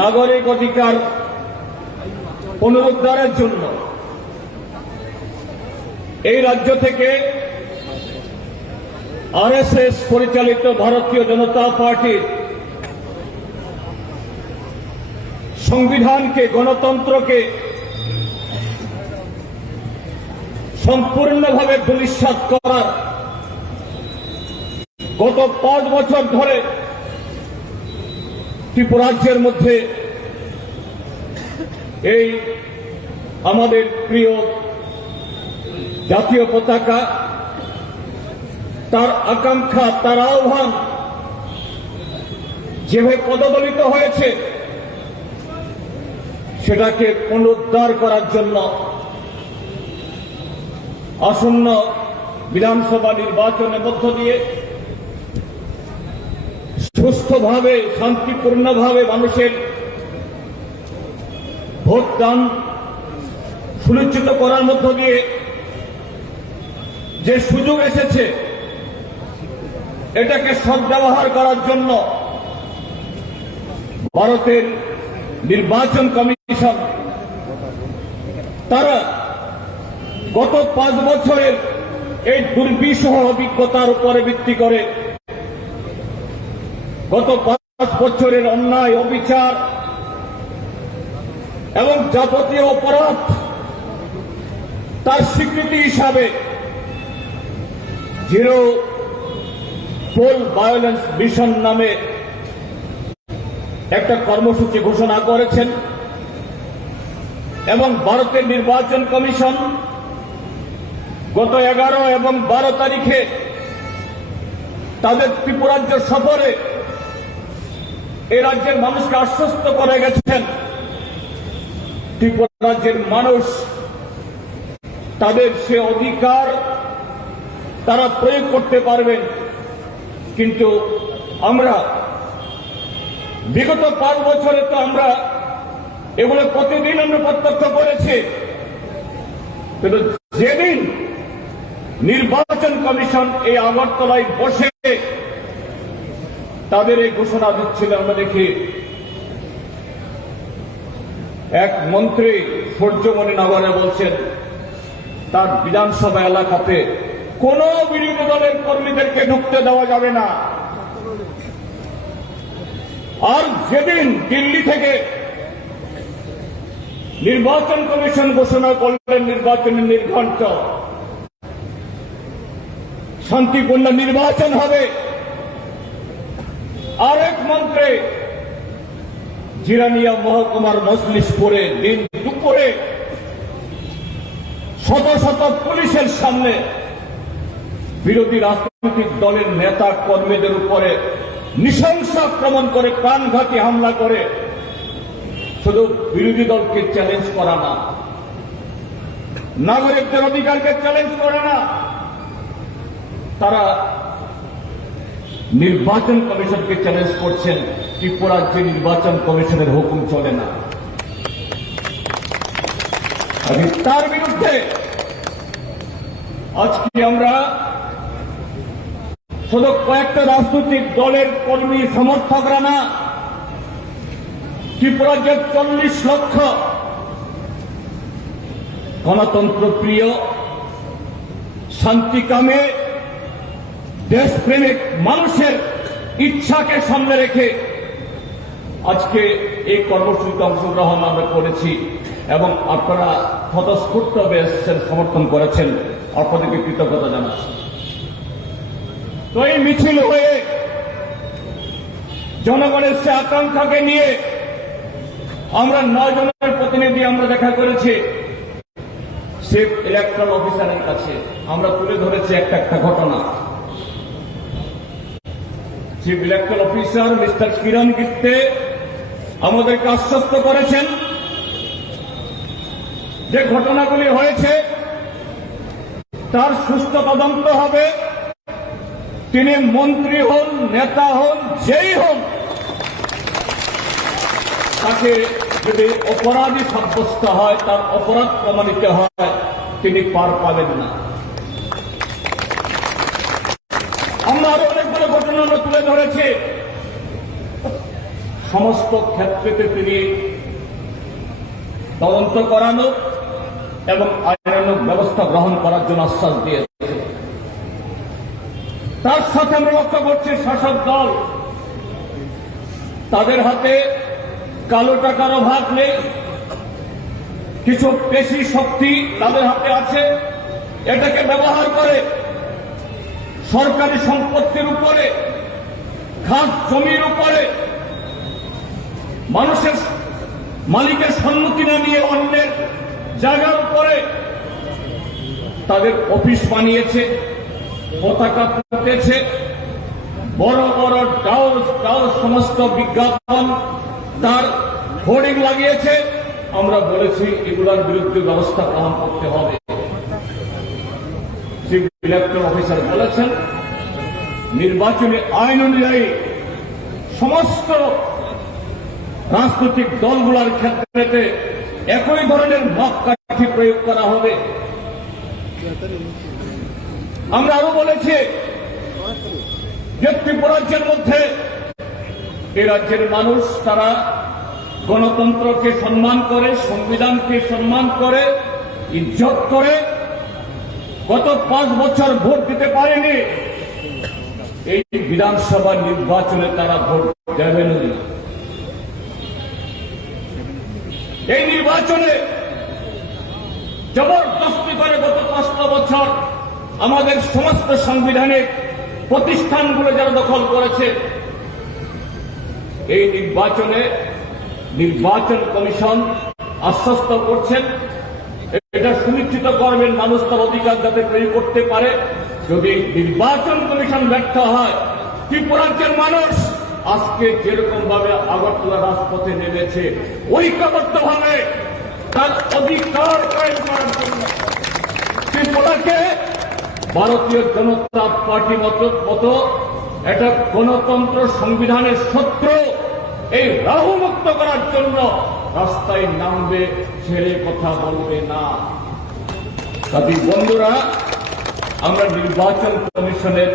নাগরিক অধিকার পুনরুদ্ধারের জন্য এই রাজ্য থেকে আরএসএস পরিচালিত ভারতীয় জনতা পার্টির সংবিধানকে, গণতন্ত্রকে সম্পূর্ণভাবে ধূলিসাৎ করার গত 5 বছর ধরে ত্রিপুরাজ্যের মধ্যে এই আমাদের প্রিয় জাতীয় পতাকা, তার আকাঙ্ক্ষা, তার আহ্বান যেভাবে পদদলিত হয়েছে সেটাকে পুনরুদ্ধার করার জন্য আসন্ন বিধানসভা নির্বাচনের মধ্য দিয়ে সুস্থভাবে, শান্তিপূর্ণভাবে মানুষের ভোটদান সুনিশ্চিত করার মধ্য দিয়ে যে সুযোগ এসেছে এটাকে সদ্ব্যবহার করার জন্য ভারতের নির্বাচন কমিশন তারা গত 5 বছরের এই দুর্বিষহ অভিজ্ঞতার উপরে ভিত্তি করে গত 5 বছরের অন্যায়, অবিচার এবং যাবতীয় অপরাধ তার স্বীকৃতি হিসাবে জিরো পোল ভায়োলেন্স মিশন নামে একটা কর্মসূচি ঘোষণা করেছেন এবং ভারতের নির্বাচন কমিশন গত 11 এবং 12 তারিখে তাদের ত্রিপুরাজ্য সফরে এই রাজ্যের মানুষকে আশ্বস্ত করে গেছেন ত্রিপুরা রাজ্যের মানুষ তাদের সে অধিকার তারা প্রয়োগ করতে পারবেন। কিন্তু আমরা বিগত 5 বছরে তো আমরা এগুলো প্রতিদিন আমরা প্রত্যক্ষ করেছি, কিন্তু যেদিন নির্বাচন কমিশন এই আগরতলায় বসে তাদের এই ঘোষণা দিচ্ছিল, আমরা দেখি এক মন্ত্রী সূর্যমণি নগরে বলছেন তার বিধানসভা এলাকাতে কোন বিরোধী দলের কর্মীদেরকে ঢুকতে দেওয়া যাবে না। আর যেদিন দিল্লি থেকে নির্বাচন কমিশন ঘোষণা করলেন নির্বাচনের নির্ঘণ্ট শান্তিপূর্ণ নির্বাচন হবে, আরেক মন্ত্রী জিরানিয়া মহকুমার মজলিশপুরে দিন দুপুরে শত শত পুলিশের সামনে বিরোধী রাজনৈতিক দলের নেতা কর্মীদের উপরে নৃশংস আক্রমণ করে, প্রাণঘাতী হামলা করে, শুধু বিরোধী দলকে চ্যালেঞ্জ করা না, নাগরিকদের অধিকারকে চ্যালেঞ্জ করে না, তারা নির্বাচন কমিশনকে চ্যালেঞ্জ করছেন। ত্রিপুরাজ্যে নির্বাচন কমিশনের হুকুম চলে না, তার বিরুদ্ধে আজকে আমরা শুধু কয়েকটা রাজনৈতিক দলের কর্মী সমর্থকরা না, ত্রিপুরাজ্যের 40 লক্ষ গণতন্ত্র প্রিয়, শান্তিকামে, দেশপ্রেমিক মানুষের ইচ্ছাকে সামনে রেখে আজকে এই কর্মসূচিতে অংশগ্রহণ আমরা করেছি এবং আপনারা স্বতঃস্ফূর্তভাবে এসেছেন, সমর্থন করেছেন, আপনাদেরকে কৃতজ্ঞতা জানাচ্ছি। তো এই মিছিল হয়ে জনগণের সে আকাঙ্ক্ষাকে নিয়ে আমরা 9 জনের প্রতিনিধি আমরা দেখা করেছি চিফ ইলেকট্রাল অফিসারের কাছে। আমরা তুলে ধরেছি একটা ঘটনা। চিফ ইলেকট্রাল অফিসার মিস্টার কিরণ গিত্তে আমাদেরকে আশ্বস্ত করেছেন যে ঘটনাগুলি হয়েছে তার সুষ্ঠু তদন্ত হবে। তিনি মন্ত্রী হন, নেতা হন, যেই হন, তাকে যদি অপরাধী সাব্যস্ত হয়, তার অপরাধ প্রমাণিত হয়, তিনি পার পাবেন না। আমরা আরো অনেকগুলো ঘটনা তুলে ধরেছি। সমস্ত ক্ষেত্রে তিনি তদন্ত করানো এবং আইনানুগ ব্যবস্থা গ্রহণ করার জন্য আশ্বাস দিয়েছে। তার সাথে আমরা লক্ষ্য করছি শাসক দল, তাদের হাতে কালো টাকার অভাব নেই, কিছু পেশি শক্তি তাদের হাতে আছে, এটাকে ব্যবহার করে সরকারি সম্পত্তির উপরে, খাস জমির উপরে, মানুষের মালিকের সম্মতি না নিয়ে অন্যের জায়গার উপরে তাদের অফিস বানিয়েছে, পতাকা ফুটেছে, বড় বড় ডাউল সমস্ত বিজ্ঞাপন তার হোর্ডিং লাগিয়েছে। আমরা বলেছি এগুলোর বিরুদ্ধে ব্যবস্থা গ্রহণ করতে হবে। চিফ ইলেকট্রাল অফিসার বলেছেন নির্বাচনী আইন অনুযায়ী সমস্ত রাজনৈতিক দলগুলোর ক্ষেত্রে একই ধরনের মাপকাঠি প্রয়োগ করা হবে। আমরা আরো বলেছি যে ত্রিপুরা রাজ্যের মধ্যে এই রাজ্যের মানুষ তারা গণতন্ত্রকে সম্মান করে, সংবিধানকে সম্মান করে, ইজ্জত করে। গত 5 বছর ভোট দিতে পারেনি, এই বিধানসভা নির্বাচনে তারা ভোট দেবেন। এই নির্বাচনে জবরদস্তি করে গত 5 বছর আমাদের সমস্ত সাংবিধানিক প্রতিষ্ঠানগুলো যারা দখল করেছে, এই নির্বাচনে নির্বাচন কমিশন আশ্বস্ত করছেন এটা সুনিশ্চিত করবেন মানুষ তার অধিকার যাতে প্রয়োগ করতে পারে। যদি নির্বাচন কমিশন ব্যর্থ হয়, ত্রিপুরা রাজ্যের মানুষ আজকে যেরকম ভাবে আগরতলা রাজপথে নেমেছে ঐক্যবদ্ধভাবে তার অধিকার কায়েম করার জন্য ত্রিপুরাকে ভারতীয় জনতা পার্টি মতো এটা গণতন্ত্র সংবিধানের শত্রু এই রাহুমুক্ত করার জন্য রাস্তায় নামবে, ছেড়ে কথা বলবে না। সাথী বন্ধুরা, আমরা নির্বাচন কমিশনের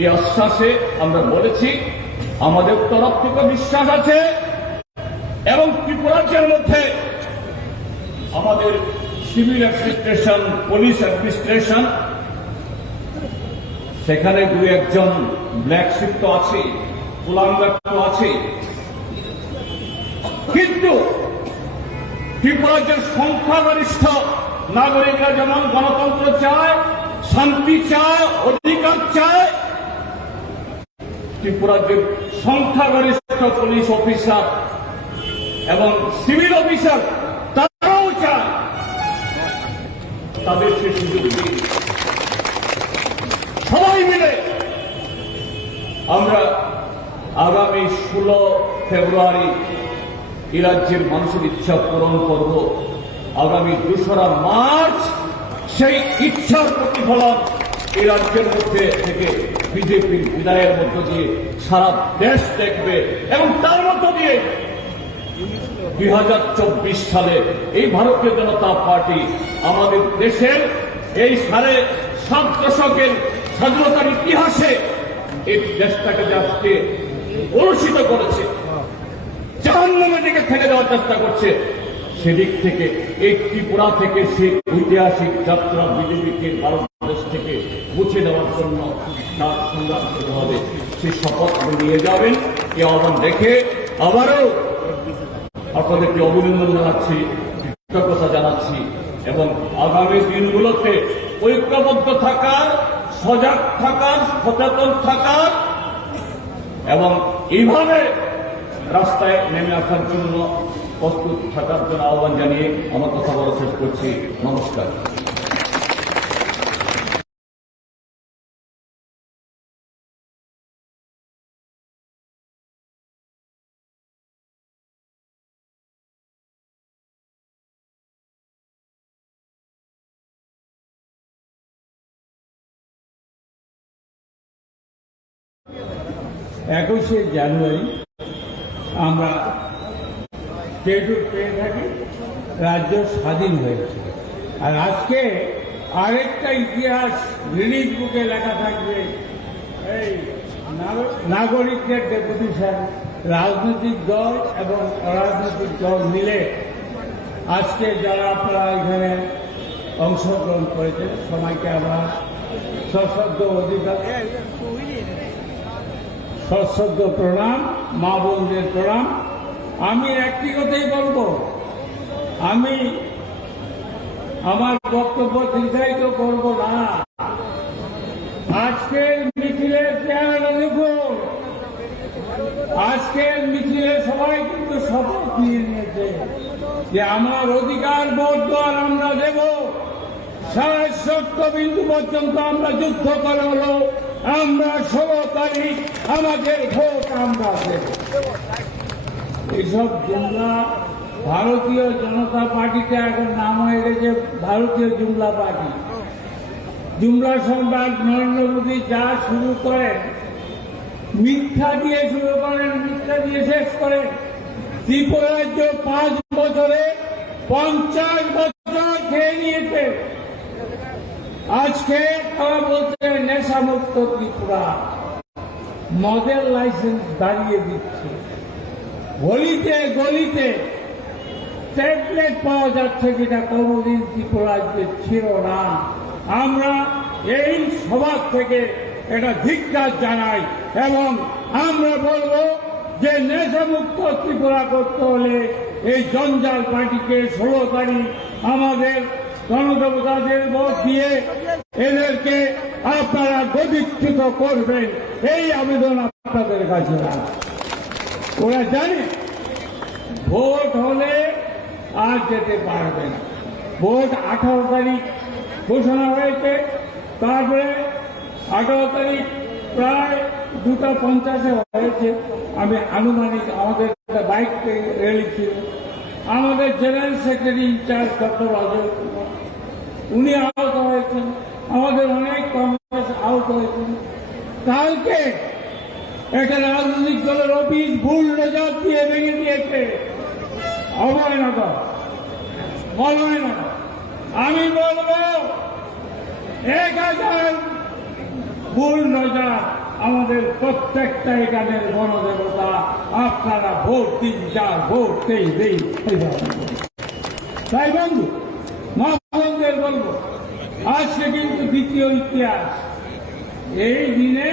এই আশ্বাসে আমরা বলেছি আমাদের তরফ থেকে বিশ্বাস আছে এবং ত্রিপুরা রাজ্যের মধ্যে আমাদের সিভিল অ্যাডমিনিস্ট্রেশন, পুলিশ অ্যাডমিনিস্ট্রেশন, সেখানে 2-1 ব্ল্যাক শিপ তো আছে, কুলাঙ্গার তো আছে, কিন্তু ত্রিপুরা রাজ্যের সংখ্যাগরিষ্ঠ নাগরিকরা যেমন গণতন্ত্র চায়, শান্তি চায়, অধিকার চায়, ত্রিপুরা রাজ্যের সংখ্যাগরিষ্ঠ পুলিশ অফিসার এবং সিভিল অফিসার তারাও চায় তাদের সে সুযোগ দিই। সবাই মিলে আমরা আগামী 16 ফেব্রুয়ারি এই রাজ্যের মানুষের ইচ্ছা পূরণ করব। আগামী 2রা মার্চ সেই ইচ্ছার প্রতিফলন এই রাজ্যের মধ্যে থেকে বিজেপির বিদায়ের মধ্য দিয়ে সারা দেশ দেখবে এবং তার মধ্য দিয়ে 2024 সালে এই ভারতীয় জনতা পার্টি আমাদের দেশের এই 7.5 দশকের স্বাধীনতার ইতিহাসে এই দেশটাকে আজকে কলুষিত করেছে, জাহান্নামের দিকে ঠেলে দেওয়ার চেষ্টা করছে, সেদিক থেকে এই ত্রিপুরা থেকে সেই ঐতিহাসিক যাত্রা বিজেপিকে ভারতদেশ থেকে মুছে দেওয়ার জন্য তার সংগ্রাম করতে হবে। সেই শপথ নিয়ে যাবেন এই আহ্বান রেখে আবারও আপনাদেরকে অভিনন্দন জানাচ্ছি, কৃতজ্ঞতা জানাচ্ছি এবং আগামী দিনগুলোতে ঐক্যবদ্ধ থাকার, সজাগ থাকার, সচেতন থাকার এবং এইভাবে রাস্তায় নেমে আসার জন্য প্রস্তুত থাকার জন্য আহ্বান জানিয়ে আমার কথা বলা শেষ করছি। নমস্কার। একুশে জানুয়ারি আমরা স্টেটহুড পেয়ে থাকি, রাজ্য স্বাধীন হয়েছে। আর আজকে আরেকটা ইতিহাস গিনিজ বুকে লেখা থাকবে, এই নাগরিকদের ডেপুটেশন রাজনৈতিক দল এবং অরাজনৈতিক দল মিলে আজকে যারা আপনারা এখানে অংশগ্রহণ করেছেন সবাইকে আমরা সশ্রদ্ধ অধিকার সশ্রদ্ধ প্রণাম, মা বোনদের প্রণাম। আমি একটি কথাই বলবো, আমি আমার বক্তব্য দীর্ঘায়িত করব না। আজকের মিছিলের চেহারা দেখুন, আজকের মিছিলে সবাই কিন্তু শপথ নিয়ে নিয়েছে যে আমার অধিকার ভোট দেওয়ার আমরা দেব, শেষ সত্য বিন্দু পর্যন্ত আমরা যুদ্ধ করে হলো আমরা 16 তারিখ আমাদের ভোট আমরা দেব। এইসব জুমলা ভারতীয় জনতা পার্টিতে এখন নাম হয়ে গেছে ভারতীয় জুমলা পার্টি। জুমলা সম্রাট নরেন্দ্র মোদী যা শুরু করেন মিথ্যা দিয়ে শুরু করেন, মিথ্যা দিয়ে শেষ করেন। ত্রিপুরা রাজ্য 5 বছরে 50 বছর খেয়ে নিয়েছে। আজকে তারা বলছে নেশামুক্ত ত্রিপুরা, মদের লাইসেন্স দাঁড়িয়ে দিচ্ছে, গলিতে গলিতে ট্যাবলেট পাওয়া যাচ্ছে যেটা কোনোদিন ত্রিপুরা রাজ্যে ছিল না। আমরা এই সভা থেকে এটা ধিক্কার জানাই এবং আমরা বলবো যে নেশামুক্ত ত্রিপুরা করতে হলে এই জঞ্জাল পার্টিকে 16 তারিখ আমাদের গণদেবতাদের ভোট দিয়ে এদেরকে আপনারা গদিচ্যুত করবেন, এই আবেদন আপনাদের কাছে রাখি। ওরা জানে ভোট হলে আর যেতে পারবে না। ভোট 18 তারিখ ঘোষণা হয়েছে, তারপরে 18 তারিখ প্রায় 2:50 হয়েছে। আমি আনুমানিক আমাদের বাইক র্যালি ছিল, আমাদের general secretary in charge doctor Ajay Kumar উনি আহত হয়েছেন, আমাদের অনেক কংগ্রেস আহত হয়েছেন। কালকে একটা রাজনৈতিক দলের অফিস বুলডোজার দিয়ে ভেঙে দিয়েছে অভয়নগর, মলয়নগর। আমি বলবো 1000 বুলডোজার আমাদের প্রত্যেকটা এখানের গণদেবতা, আপনারা ভোট দিন, যা ভোট দেই। তাই বন্ধু মা বোনদের বলবো, আজকে কিন্তু দ্বিতীয় ইতিহাস। এই দিনে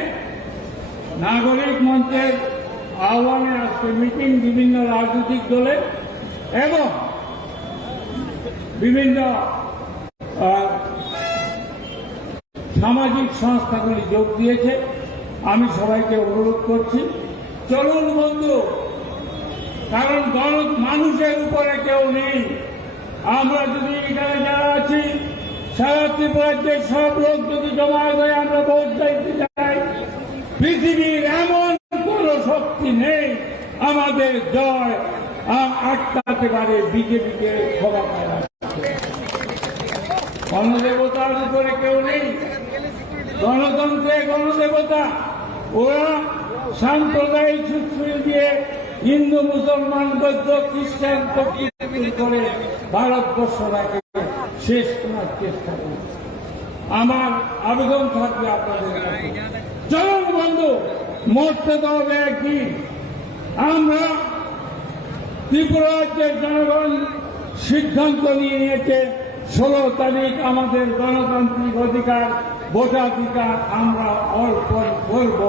নাগরিক মঞ্চের আহ্বানে আজকে মিটিং বিভিন্ন রাজনৈতিক দলের এবং বিভিন্ন সামাজিক সংস্থাগুলি যোগ দিয়েছে। আমি সবাইকে অনুরোধ করছি, চলুন বন্ধু, কারণ মানুষের উপরে কেউ নেই। আমরা যদি এখানে যারা আছি সারা ত্রিপুরাজ্যের সব লোক যদি জমা হয়ে আমরা ভোট চাইতে চাই, পৃথিবীর এমন কোন শক্তি নেই আমাদের জয় আটকাতে পারে বিজেপিকে ক্ষমা করা। গণদেবতার উপরে কেউ নেই, গণতন্ত্রে গণদেবতা। ওরা সাম্প্রদায়িক সূত্র দিয়ে হিন্দু মুসলমান বৌদ্ধ খ্রিস্টান করে ভারতবর্ষটাকে শেষ করার চেষ্টা করে। আমার আবেদন থাকবে আপনাদের কাছে, চলুন বন্ধু, মরতে তো হবে একদিন। আমরা ত্রিপুরা রাজ্যের জনগণ সিদ্ধান্ত নিয়ে নিয়েছে 16 তারিখ আমাদের গণতান্ত্রিক অধিকার ভোটাধিকার আমরা অর্পণ করব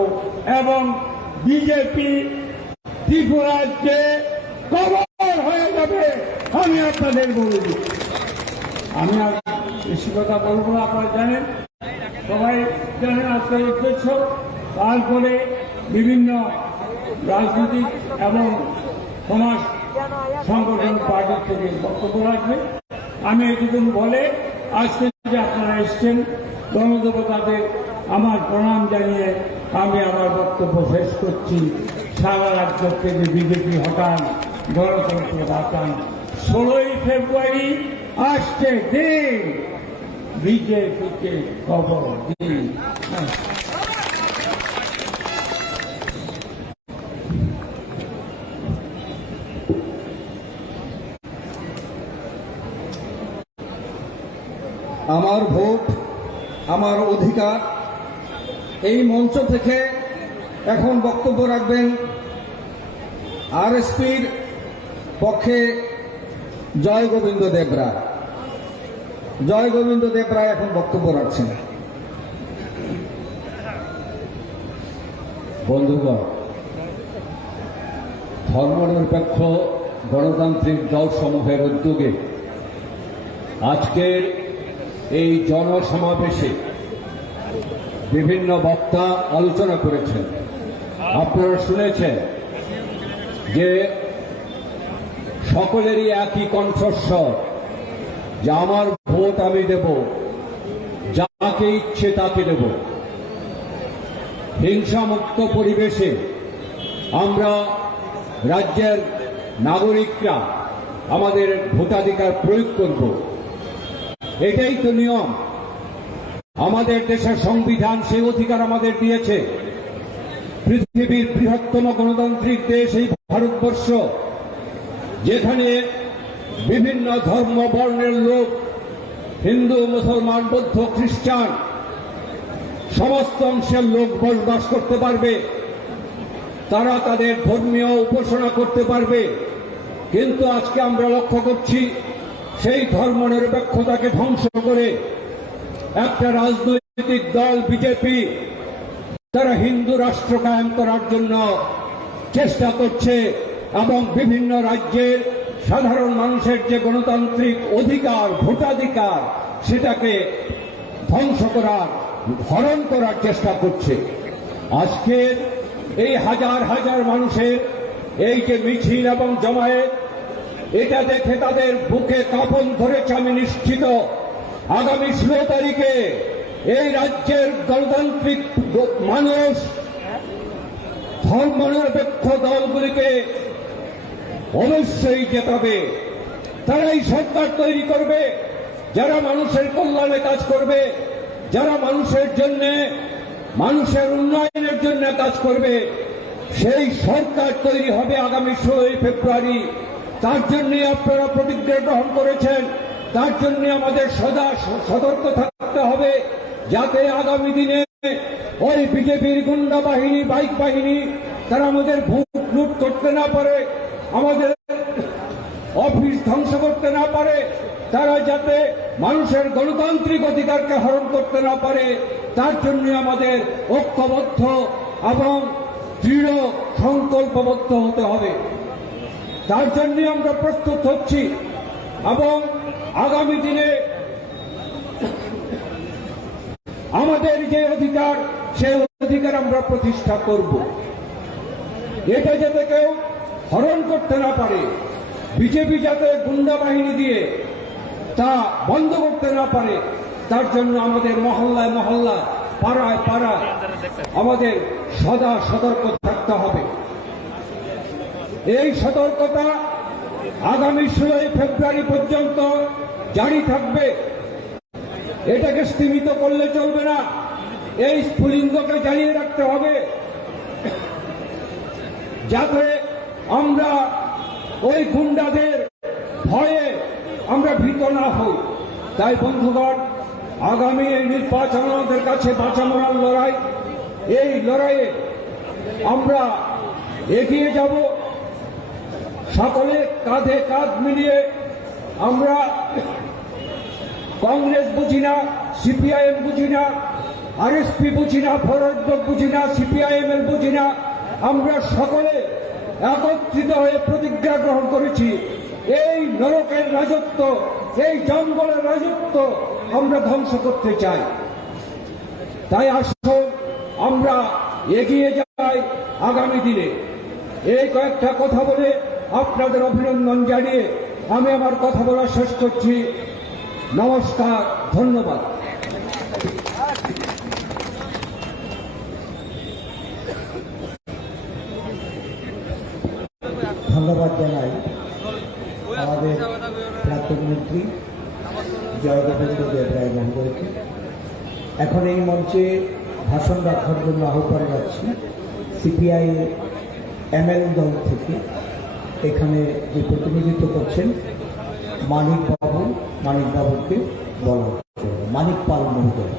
এবং বিজেপি ত্রিপুরা রাজ্যে কবর হয়ে যাবে। আমি আপনাদের বলে দিচ্ছি, আমি আর বেশি কথা বলবো না, আপনারা জানেন, সবাই জানেন আজকের উদ্দেশ্য। তারপরে বিভিন্ন রাজনৈতিক এবং সমাজ সংগঠন পার্টির থেকে বক্তব্য রাখবে। আমি এটুকুন বলে আজকে যে আপনারা এসছেন গণদেবতাদের আমার প্রণাম জানিয়ে আমি আমার বক্তব্য শেষ করছি। সারা রাজ্য থেকে বিজেপি হটান, গণতন্ত্র বাঁচান। 16ই ফেব্রুয়ারি আসছে দিন, বিজেপিকে খবর দিন। আমার ভোট আমার অধিকার, এই মঞ্চ থেকে এখন বক্তব্য রাখবেন আরএসপির পক্ষে জয় গোবিন্দ দেবরায়। জয় গোবিন্দ দেবরায় এখন বক্তব্য রাখছেন। বন্ধুগণ, ধর্মনিরপেক্ষ গণতান্ত্রিক দলসমূহের উদ্যোগে আজকের এই জনসমাবেশে বিভিন্ন বক্তা আলোচনা করেছেন। আপনারা শুনেছেন যে সকলেরই একই কণ্ঠস্বর যে আমার ভোট আমি দেব, যাকে ইচ্ছে তাকে দেব। হিংসামুক্ত পরিবেশে আমরা রাজ্যের নাগরিকরা আমাদের ভোটাধিকার প্রয়োগ করব, এটাই তো নিয়ম। আমাদের দেশের সংবিধান সেই অধিকার আমাদের দিয়েছে। পৃথিবীর বৃহত্তম গণতান্ত্রিক দেশ এই ভারতবর্ষ, যেখানে বিভিন্ন ধর্ম বর্ণের লোক, হিন্দু, মুসলমান, বৌদ্ধ, খ্রিস্টান সমস্ত অংশের লোক বসবাস করতে পারবে। তারা তাদের ধর্মীয় উপাসনা করতে পারবে। কিন্তু আজকে আমরা লক্ষ্য করছি সেই ধর্মনিরপেক্ষতাকে ধ্বংস করে একটা রাজনৈতিক দল বিজেপি তারা হিন্দু রাষ্ট্র কায়েম করার জন্য চেষ্টা করছে এবং বিভিন্ন রাজ্যের সাধারণ মানুষের যে গণতান্ত্রিক অধিকার, ভোটাধিকার, সেটাকে ধ্বংস করার, হরণ করার চেষ্টা করছে। আজকের এই হাজার হাজার মানুষের এই যে মিছিল এবং জমায়েত, এটা দেখে তাদের বুকে কাঁপন ধরেছে। আমি নিশ্চিত আগামী 16 তারিখে এই রাজ্যের গণতান্ত্রিক মানুষ ধর্মনিরপেক্ষ দলগুলিকে অবশ্যই জেতাবে। তারাই সরকার তৈরি করবে যারা মানুষের কল্যাণে কাজ করবে, যারা মানুষের জন্য, মানুষের উন্নয়নের জন্য কাজ করবে। সেই সরকার তৈরি হবে আগামী 16 ফেব্রুয়ারি। তার জন্য আপনারা প্রতিজ্ঞা গ্রহণ করেছেন। তার জন্য আমাদের সদা সতর্ক থাকতে হবে, যাতে আগামী দিনে ওই বিজেপির গুন্ডা বাহিনী, বাইক বাহিনী তারা আমাদের ভোট লুট করতে না পারে, আমাদের অফিস ধ্বংস করতে না পারে, তারা যাতে মানুষের গণতান্ত্রিক অধিকারকে হরণ করতে না পারে। তার জন্য আমাদের ঐক্যবদ্ধ এবং দৃঢ় সংকল্পবদ্ধ হতে হবে। তার জন্য আমরা প্রস্তুত হচ্ছি এবং আগামী দিনে আমাদের যে অধিকার, সেই অধিকার আমরা প্রতিষ্ঠা করব। এটা যাতে কেউ হরণ করতে না পারে, বিজেপি যাতে গুন্ডা বাহিনী দিয়ে তা বন্ধ করতে না পারে, তার জন্য আমাদের মহল্লায় মহল্লায়, পাড়ায় পাড়ায় আমাদের সদা সতর্ক থাকতে হবে। এই সতর্কতা আগামী 16 ফেব্রুয়ারি পর্যন্ত জারি থাকবে। এটাকে সীমিত করলে চলবে না। এই স্ফুলিঙ্গকে জ্বালিয়ে রাখতে হবে, যাতে আমরা ওই গুন্ডাদের ভয়ে আমরা ভীত না হই। তাই বন্ধুগণ, আগামী এই নির্বাচন আমাদের কাছে বাঁচা মরার লড়াই। এই লড়াইয়ে আমরা এগিয়ে যাব, সকলে কাঁধে কাঁধ মিলিয়ে। আমরা কংগ্রেস বুঝি না, সিপিআইএম বুঝি না, আরএসপি বুঝি না, ফরওয়ার্ড বুঝি না, সিপিআইএমএল বুঝি না। আমরা সকলে একত্রিত হয়ে প্রতিজ্ঞা গ্রহণ করেছি, এই নরকের রাজত্ব, এই জঙ্গলের রাজত্ব আমরা ধ্বংস করতে চাই। তাই আসুন আমরা এগিয়ে যাই আগামী দিনে। এই কয়েকটা কথা বলে আপনাদের অভিনন্দন জানিয়ে আমি আমার কথা বলা শেষ করছি। নমস্কার, ধন্যবাদ। ধন্যবাদ জানাই আমাদের প্রাক্তন মন্ত্রী জয় গোবিন্দ দেবরায় মহোদয়কে। এখন এই মঞ্চে ভাষণ রাখার জন্য আহ্বান রাখছি সিপিআই এমএল দল থেকে এখানে যে প্রতিনিধিত্ব করছেন মানিকবাবুকে বলা হচ্ছে, মানিক পাল মহোদয়।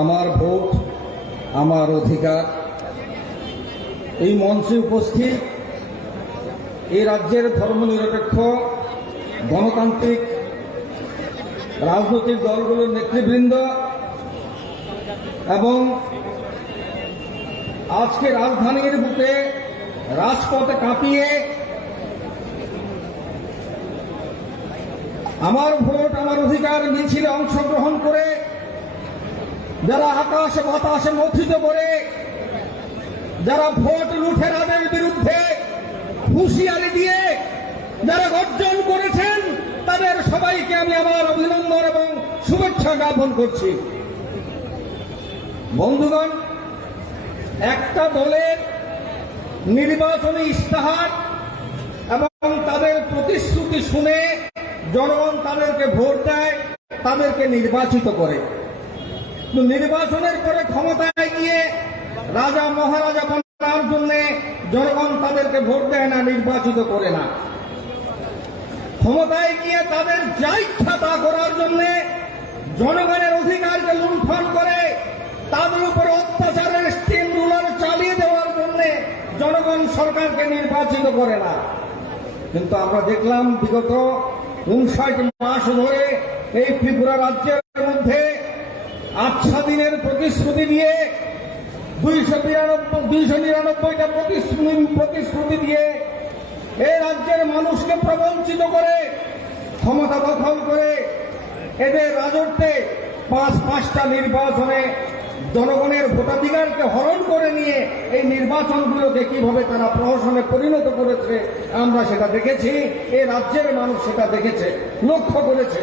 আমার ভোট আমার অধিকার এই মঞ্চে উপস্থিত এই রাজ্যের ধর্মনিরপেক্ষ গণতান্ত্রিক রাজনৈতিক দলগুলোর নেতৃবৃন্দ এবং আজকে রাজধানীর বুকে রাজপথে কাঁপিয়ে আমার ভোট আমার অধিকার মিছিলে অংশগ্রহণ করে যারা আকাশে বাতাসে মথিত করে যারা ভোট লুঠেরাদের বিরুদ্ধে হুঁশিয়ারি দিয়ে যারা গর্জন করেছেন তাদের সবাইকে আমি আমার অভিনন্দন এবং শুভেচ্ছা জ্ঞাপন করছি। বন্ধুগণ, একটা দলের নির্বাচনী ইস্তাহার এবং তাদের প্রতিশ্রুতি শুনে জনগণ তাদেরকে ভোট দেয়, তাদেরকে নির্বাচিত করে। নির্বাচনের পরে ক্ষমতায় গিয়ে রাজা মহারাজা বানার জন্য জনগণ তাদেরকে ভোট দেয় না, নির্বাচিত করে না। ক্ষমতায় গিয়ে তাদের যা ইচ্ছা তা করার জন্য জনগণের অধিকারকে লুণ্ঠন করে তাদের উপর অত্যাচারের স্টিম রুলার চালিয়ে দেওয়ার জন্য জনগণ সরকারকে নির্বাচিত করে না। কিন্তু আমরা দেখলাম বিগত 59 মাস ধরে এই ত্রিপুরা রাজ্যের মধ্যে আচ্ছা দিনের প্রতিশ্রুতি দিয়ে 299টা প্রতিশ্রুতি দিয়ে এই রাজ্যের মানুষকে প্রবঞ্চিত করে ক্ষমতা দখল করে এদের রাজত্বে পাঁচটা নির্বাচনে জনগণের ভোটাধিকারকে হরণ করে নিয়ে এই নির্বাচনগুলোকে কিভাবে তারা প্রহসনে পরিণত করেছে আমরা সেটা দেখেছি। এই রাজ্যের মানুষ সেটা দেখেছে, লক্ষ্য করেছে।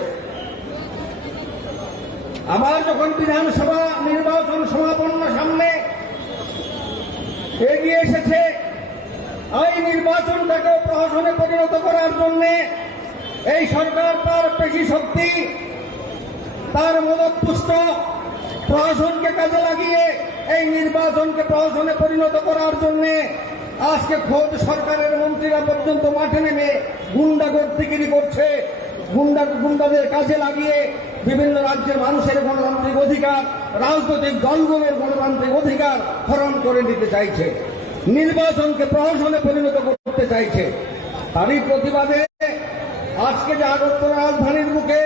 আবার যখন বিধানসভা নির্বাচন সমাপন্ন সামনে এগিয়ে এসেছে, এই নির্বাচনটাকে প্রহসনে পরিণত করার জন্য এই সরকার তার পেশি শক্তি তার মদতপুষ্ট প্রশাসনকে কাজে লাগিয়ে এই নির্বাচনকে প্রহসনে পরিণত করার জন্য আজকে খোদ সরকারের মন্ত্রীরা পর্যন্ত মাঠে নেমে গুন্ডাগর্দিগিরি করছে। গুন্ডাদের কাজে লাগিয়ে বিভিন্ন রাজ্যের মানুষের গণতান্ত্রিক অধিকার, রাজনৈতিক দলগুলোর গণতান্ত্রিক অধিকার হরণ করে নিতে চাইছে, নির্বাচনকে প্রহসনে পরিণত করতে চাইছে। তারই প্রতিবাদে আজকে যে আগরতলা রাজধানীর বুকে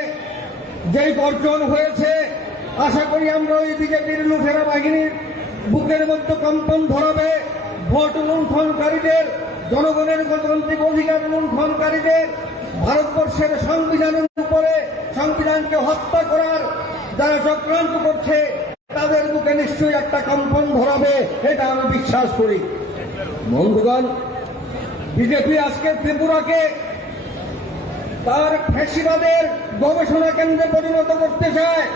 যেই গর্জন হয়েছে, আশা করি আমরা ওই বিজেপির লুঠেরা বাহিনীর বুকের মধ্যে কম্পন ধরাবে। ভোট লুণ্ঠনকারীদের, জনগণের গণতান্ত্রিক অধিকার লুণ্ঠনকারীদের, ভারতবর্ষের সংবিধানের উপরে সংবিধানকে হত্যা করার যারা চক্রান্ত করছে তাদের বুকে নিশ্চয়ই একটা কম্পন ধরাবে, এটা আমি বিশ্বাস করি। বন্ধুগণ, বিজেপি আজকে ত্রিপুরাকে তার ফ্যাসিবাদের গবেষণা কেন্দ্রে পরিণত করতে চায়।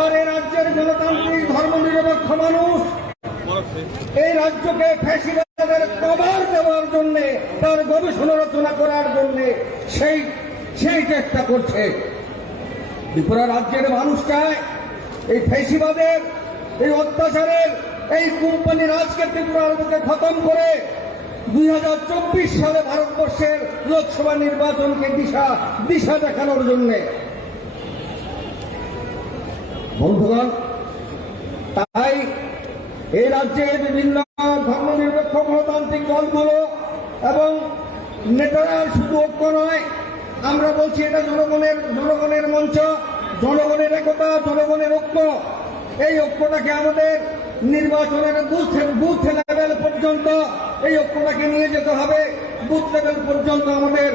আর এই রাজ্যের গণতান্ত্রিক ধর্মনিরপেক্ষ মানুষ এই রাজ্যকে ফ্যাসিবাদের কভার দেওয়ার জন্য, তার গবেষণা রচনা করার জন্য সেই চেষ্টা করছে। ত্রিপুরা রাজ্যের মানুষ চায় এই ফ্যাসিবাদের, এই অত্যাচারের, এই কোম্পানি রাজকে ত্রিপুরার বুকে খতম করে 2024 সালে ভারতবর্ষের লোকসভা নির্বাচনকে দিশা দেখানোর জন্য। বন্ধুগণ, তাই এই রাজ্যের বিভিন্ন ধর্মনিরপেক্ষ গণতান্ত্রিক দলগুলো এবং নেতারা শুধু ঐক্য নয়, আমরা বলছি এটা জনগণের মঞ্চ, জনগণের একতা, জনগণের ঐক্য। এই ঐক্যটাকে আমাদের নির্বাচনের বুথ লেভেল পর্যন্ত এই ঐক্যটাকে নিয়ে যেতে হবে। বুথ লেভেল পর্যন্ত আমাদের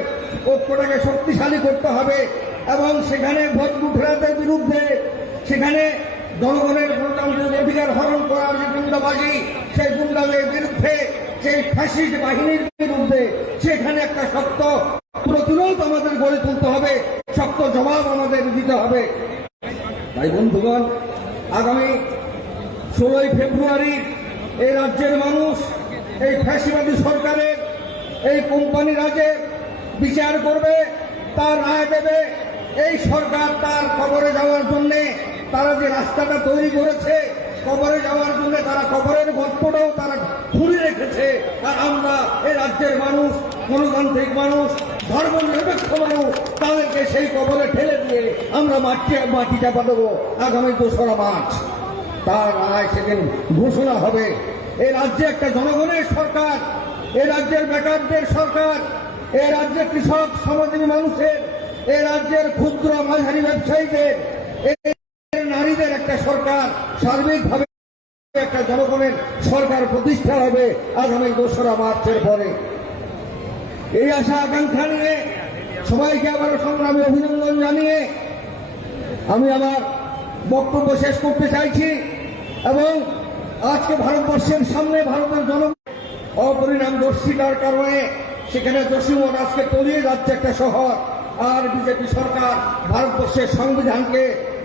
ঐক্যটাকে শক্তিশালী করতে হবে এবং সেখানে ভোট লুঠেরাদের বিরুদ্ধে, সেখানে জনগণের গণতান্ত্রিক অধিকার হরণ করার যে গুন্ডাবাজি, সেই গুন্ডাদের বিরুদ্ধে, সেই ফ্যাসিস্ট বাহিনীর বিরুদ্ধে সেখানে একটা শক্ত প্রতিরোধ আমাদের গড়ে তুলতে হবে, শক্ত জবাব আমাদের দিতে হবে। তাই বন্ধুগণ, আগামী 16 ফেব্রুয়ারি এই রাজ্যের মানুষ এই ফ্যাসিবাদী সরকারের, এই কোম্পানি রাজের বিচার করবে, তার রায় দেবে। এই সরকার তার কবরে যাওয়ার জন্য তারা যে রাস্তাটা তৈরি করেছে, কবরে যাওয়ার জন্য তারা কবরের গল্পটাও তারা খুলে রেখেছে। আর আমরা এই রাজ্যের মানুষ গণতান্ত্রিক মানুষ, ধর্মনিরপেক্ষ মানুষ, তাদেরকে সেই কবলে ঠেলে দিয়ে আমরা মাটি চাপা দেবো আগামী 2রা মার্চ। তার আয় সেদিন ঘোষণা হবে এই রাজ্যে একটা জনগণের সরকার, এই রাজ্যের বেকারদের সরকার, এই রাজ্যের কৃষক শ্রমজীবী মানুষের, এই রাজ্যের ক্ষুদ্র মাঝারি ব্যবসায়ীদের, এই নারীদের একটা সরকার, সার্বিকভাবে একটা জনগণের সরকার প্রতিষ্ঠা হবে আগামী 2রা মার্চের পরে। এই আশা আকাঙ্ক্ষা নিয়ে সবাইকে আবার সংগ্রামী অভিনন্দন জানিয়ে আমি আমার বক্তব্য শেষ করতে চাইছি। এবং আজকে ভারতবর্ষের সামনে ভারতের জনগণ অপরিণামদর্শিতার কারণে সেখানে জসীমঠ আজকে তলিয়ে যাচ্ছে একটা শহর। আর বিজেপি সরকার ভারতবর্ষের সংবিধানকে,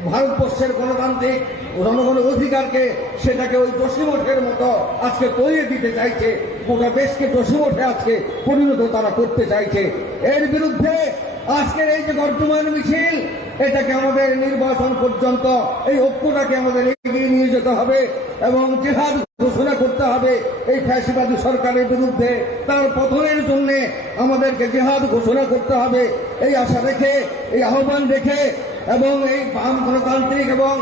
ভারতবর্ষের গণতান্ত্রিক জনগণের অধিকারকে সেটাকে ওই জসীমঠের মতো আজকে তলিয়ে দিতে চাইছে। গোটা দেশকে জসীমঠে আজকে পরিণত তারা করতে চাইছে। এর বিরুদ্ধে আজকের এই যে বর্তমান মিছিল, এটাকে আমাদের নির্বাচন পর্যন্ত এই ঐক্যটাকে আমাদের এগিয়ে নিয়ে যেতে হবে এবং জিহাদ ঘোষণা করতে হবে এই ফ্যাসিবাদী সরকারের বিরুদ্ধে। তার পতনের জন্য আমাদেরকে জিহাদ ঘোষণা করতে হবে এই আশা রেখে, এই আহ্বান রেখে এবং এই বাম গণতান্ত্রিক এবং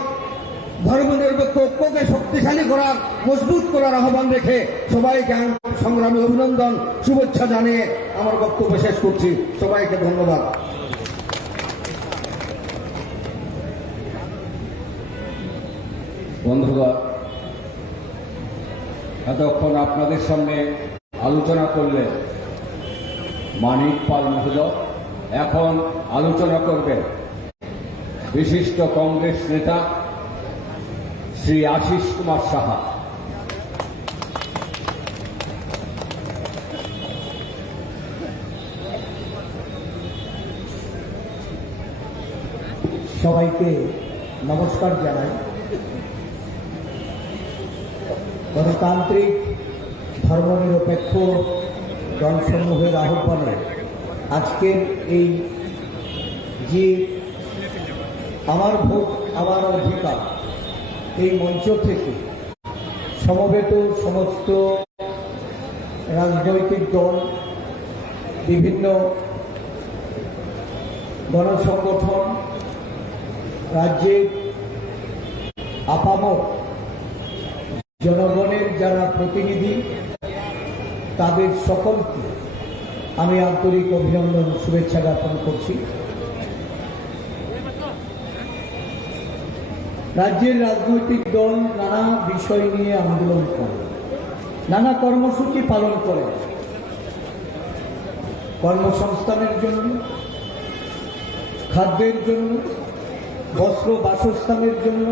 ধর্মনিরপেক্ষ ঐক্যকে শক্তিশালী করার, মজবুত করার আহ্বান রেখে সবাইকে সংগ্রামী অভিনন্দন, শুভেচ্ছা জানিয়ে আমার বক্তব্য শেষ করছি। সবাইকে ধন্যবাদ। বন্ধুগণ, এতক্ষণ আপনাদের সামনে আলোচনা করলেন মানিক পাল মহোদয়। এখন আলোচনা করবেন বিশিষ্ট কংগ্রেস নেতা শ্রী আশিস কুমার সাহা। সবাইকে নমস্কার জানাই। গণতান্ত্রিক ধর্মনিরপেক্ষ দলসমূহের আহ্বানে আজকের এই যে আমার ভোট আমার অধিকার এই মঞ্চ থেকে সমবেত সমস্ত রাজনৈতিক দল, বিভিন্ন গণসংগঠন, রাজ্যের আপামর জনগণের যারা প্রতিনিধি, তাদের সকলকে আমি আন্তরিক অভিনন্দন, শুভেচ্ছা জ্ঞাপন করছি। রাজ্যের রাজনৈতিক দল নানা বিষয় নিয়ে আন্দোলন করে, নানা কর্মসূচি পালন করে, কর্মসংস্থানের জন্য, খাদ্যের জন্য, বস্ত্র বাসস্থানের জন্য।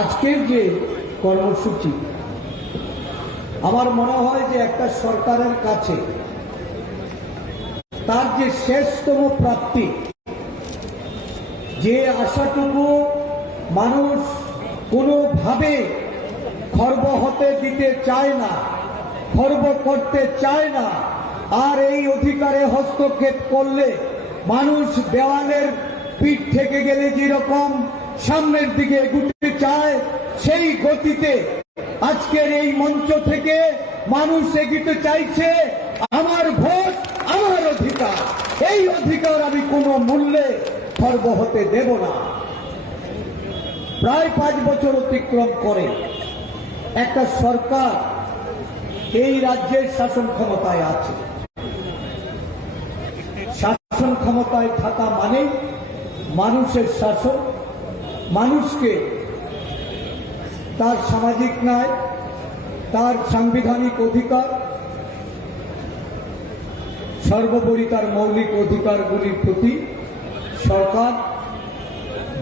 আজকের যে কর্মসূচি, আমার মনে হয় যে একটা সরকারের কাছে তার যে শেষতম প্রাপ্তি, যে আশাটুকু মানুষ কোনোভাবে খর্ব হতে দিতে চায় না, খর্ব করতে চায় না, আর এই অধিকারে হস্তক্ষেপ করলে মানুষ দেওয়ালের পিঠ থেকে গেলে যেরকম সামনের দিকে এগুতে চায়, সেই গতিতে আজকের এই মঞ্চ থেকে মানুষ এগিতে চাইছে। আমার ভোট আমার অধিকার, এই অধিকার আমি কোনো মূল্যে খর্ব হতে দেব না। প্রায় 5 বছর অতিক্রম করে একটা সরকার এই রাজ্যের শাসন ক্ষমতায় আছে। শাসন ক্ষমতায় থাকা মানে মানুষের শাসন, মানুষকে তার সামাজিক ন্যায়, তার সাংবিধানিক অধিকার, সর্বোপরি তার মৌলিক অধিকারগুলির প্রতি সরকার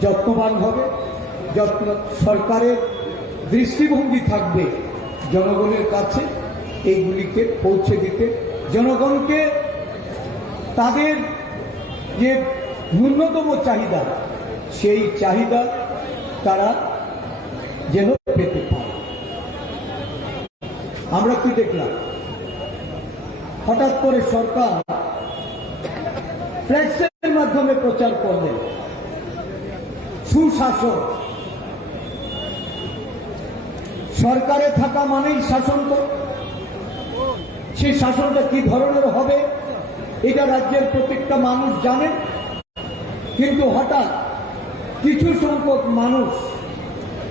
যত্নবান হবে। সরকারের দৃষ্টিভঙ্গি থাকবে জনগণের কাছে এইগুলিকে পৌঁছে দিতে, জনগণকে তাদের যে ন্যূনতম চাহিদা, সেই চাহিদা তারা যেন পেতে পারে। আমরা কি দেখলাম, হঠাৎ করে সরকার ফ্লেক্সের মাধ্যমে প্রচার করলেন সুশাসন। সরকারে থাকা মানেই শাসন সেই শাসনটা কি ধরনের হবে এটা রাজ্যের প্রত্যেকটা মানুষ জানে। কিন্তু হঠাৎ কিছু সংখ্যক মানুষ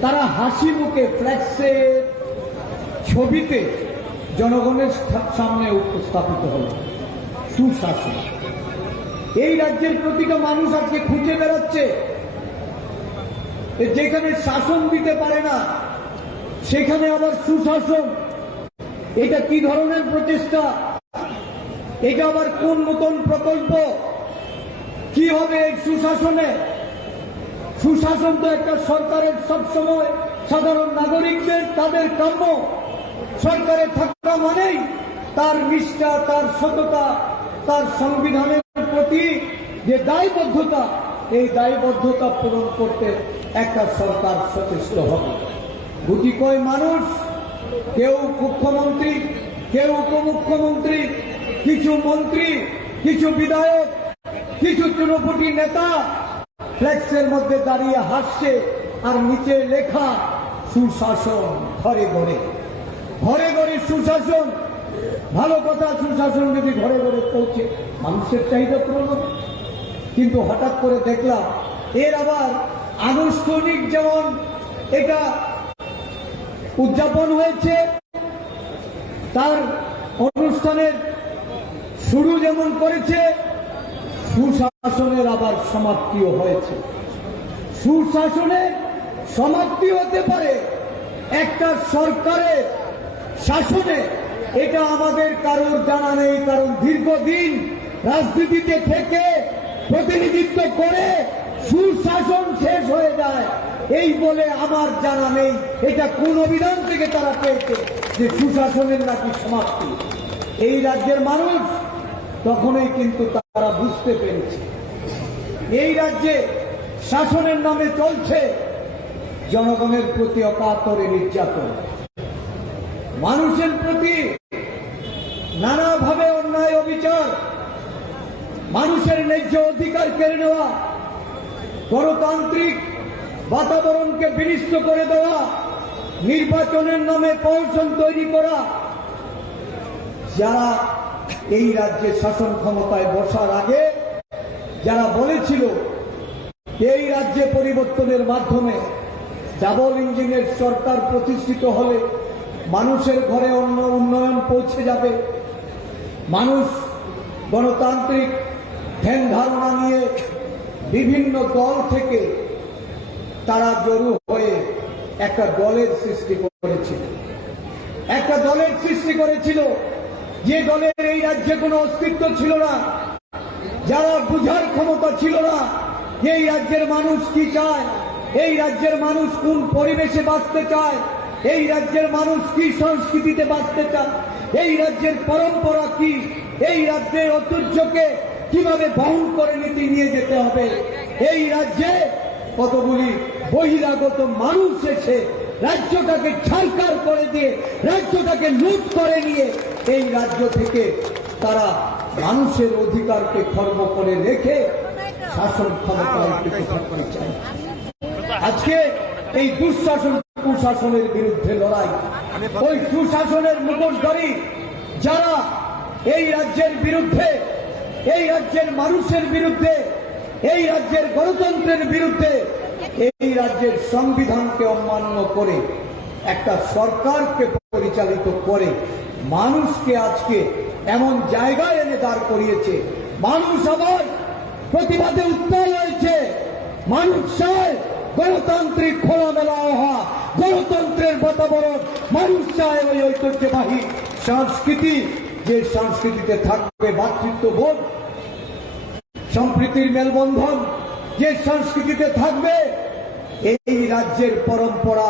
তারা হাসি মুখে ফ্ল্যাক্সে ছবিতে জনগণের সামনে উপস্থাপিত হল সুশাসন। এই রাজ্যের প্রতিটা মানুষ আজকে খুঁজে বেড়াচ্ছে যেখানে শাসন দিতে পারে না সেখানে আবার সুশাসন। এটা কি ধরনের প্রচেষ্টা? এটা আবার কোন নতুন প্রকল্প? কি হবে এই সুশাসনে? সুশাসন তো একটা সরকারের সবসময় সাধারণ নাগরিকদের তাদের কাম্য। সরকারে থাকা মানেই তার নিষ্ঠা, তার সততা, তার সংবিধানের প্রতি যে দায়বদ্ধতা, এই দায়বদ্ধতা পূরণ করতে একটা সরকার সচেষ্ট হবে। গুটি কয় মানুষ, কেউ মুখ্যমন্ত্রী, কেউ উপমুখ্যমন্ত্রী, কিছু মন্ত্রী, কিছু বিধায়ক, কিছু চুনোপুটি নেতা ফ্লেক্সের মধ্যে দাঁড়িয়ে হাসছে আর নিচে লেখা সুশাসন ঘরে ঘরে। ঘরে ঘরে সুশাসন, ভালো কথা। সুশাসন যদি ঘরে ঘরে পৌঁছে মানুষের চাহিদা পূরণ হবে। কিন্তু হঠাৎ করে দেখলাম এর আবার আনুষ্ঠানিক যেমন এটা উদযাপন হয়েছে, তার অনুষ্ঠানের শুরু যেমন করেছে, সুশাসনের আবার সমাপ্তিও হয়েছে। সুশাসনের সমাপ্তি হতে পারে একটা সরকারের শাসনে, এটা আমাদের কারোর জানা নেই। কারণ দীর্ঘদিন রাজনীতিতে থেকে প্রতিনিধিত্ব করে সুশাসন শেষ হয়ে যায় এই বলে আমার জানা নেই এটা কোন অভিধান থেকে তারা পেয়েছে যে সুশাসনের নাকি সমাপ্তি। এই রাজ্যের মানুষ তখনই কিন্তু তারা বুঝতে পেরেছে এই রাজ্যে শাসনের নামে চলছে জনগণের প্রতি অকাতরে নির্যাতন, মানুষের প্রতি নানাভাবে অন্যায় অবিচার, মানুষের ন্যায্য অধিকার কেড়ে নেওয়া, গণতান্ত্রিক বাতাবরণকে বিনষ্ট করে দেওয়া, নির্বাচনের নামে প্রহসন তৈরি করা। যারা এই রাজ্যে শাসন ক্ষমতায় বসার আগে যারা বলেছিল এই রাজ্যে পরিবর্তনের মাধ্যমে ডাবল ইঞ্জিনের সরকার প্রতিষ্ঠিত হলে মানুষের ঘরে অন্য উন্নয়ন পৌঁছে যাবে, মানুষ গণতান্ত্রিক ধ্যান ধারণা নিয়ে বিভিন্ন দল থেকে তারা জড়ো হয়ে একটা দলের সৃষ্টি করেছিল, একটা দলের সৃষ্টি করেছিল যে দলের এই রাজ্যে কোনো অস্তিত্ব ছিল না, যারা বুঝার ক্ষমতা ছিল না এই রাজ্যের মানুষ কি চায়, এই রাজ্যের মানুষ কোন পরিবেশে বাঁচতে চায়, এই রাজ্যের মানুষ কি সংস্কৃতিতে বাঁচতে চায়, এই রাজ্যের পরম্পরা কি, এই রাজ্যের ঐতিহ্যকে কিভাবে বহন করে নিয়ে যেতে হবে। এই রাজ্যে কতগুলি বহিরাগত মানুষ এসে রাজ্যটাকে ছারকার করে দিয়ে রাজ্যটাকে লুট করে নিয়ে এই রাজ্য থেকে তারা মানুষের অধিকারকে খর্ব করে রেখে শাসন ক্ষমতায় টিকে থাকতে চায়। আজকে এই দুঃশাসন কুশাসনের বিরুদ্ধে লড়াই, ওই সুশাসনের মুখোশধারী যারা এই রাজ্যের বিরুদ্ধে, এই রাজ্যের মানুষের বিরুদ্ধে, এই রাজ্যের গণতন্ত্রের বিরুদ্ধে, এই রাজ্যের সংবিধানকে অমান্য করে একটা সরকারকে পরিচালিত করে মানুষকে আজকে এমন জায়গায় এনে দাঁড় করিয়েছে। মানুষ আবার প্রতিবাদে উত্তাল হয়েছে, মানুষ চায় গণতান্ত্রিক খোলামেলা হওয়া, গণতন্ত্রের বাতাবরণ, মানুষ চায় ওই ঐতিহ্যবাহী সংস্কৃতি, যে সংস্কৃতিতে থাকবে ভ্রাতৃত্ববোধ, সম্প্রীতির মেলবন্ধন, যে সংস্কৃতিতে থাকবে এই রাজ্যের পরম্পরা।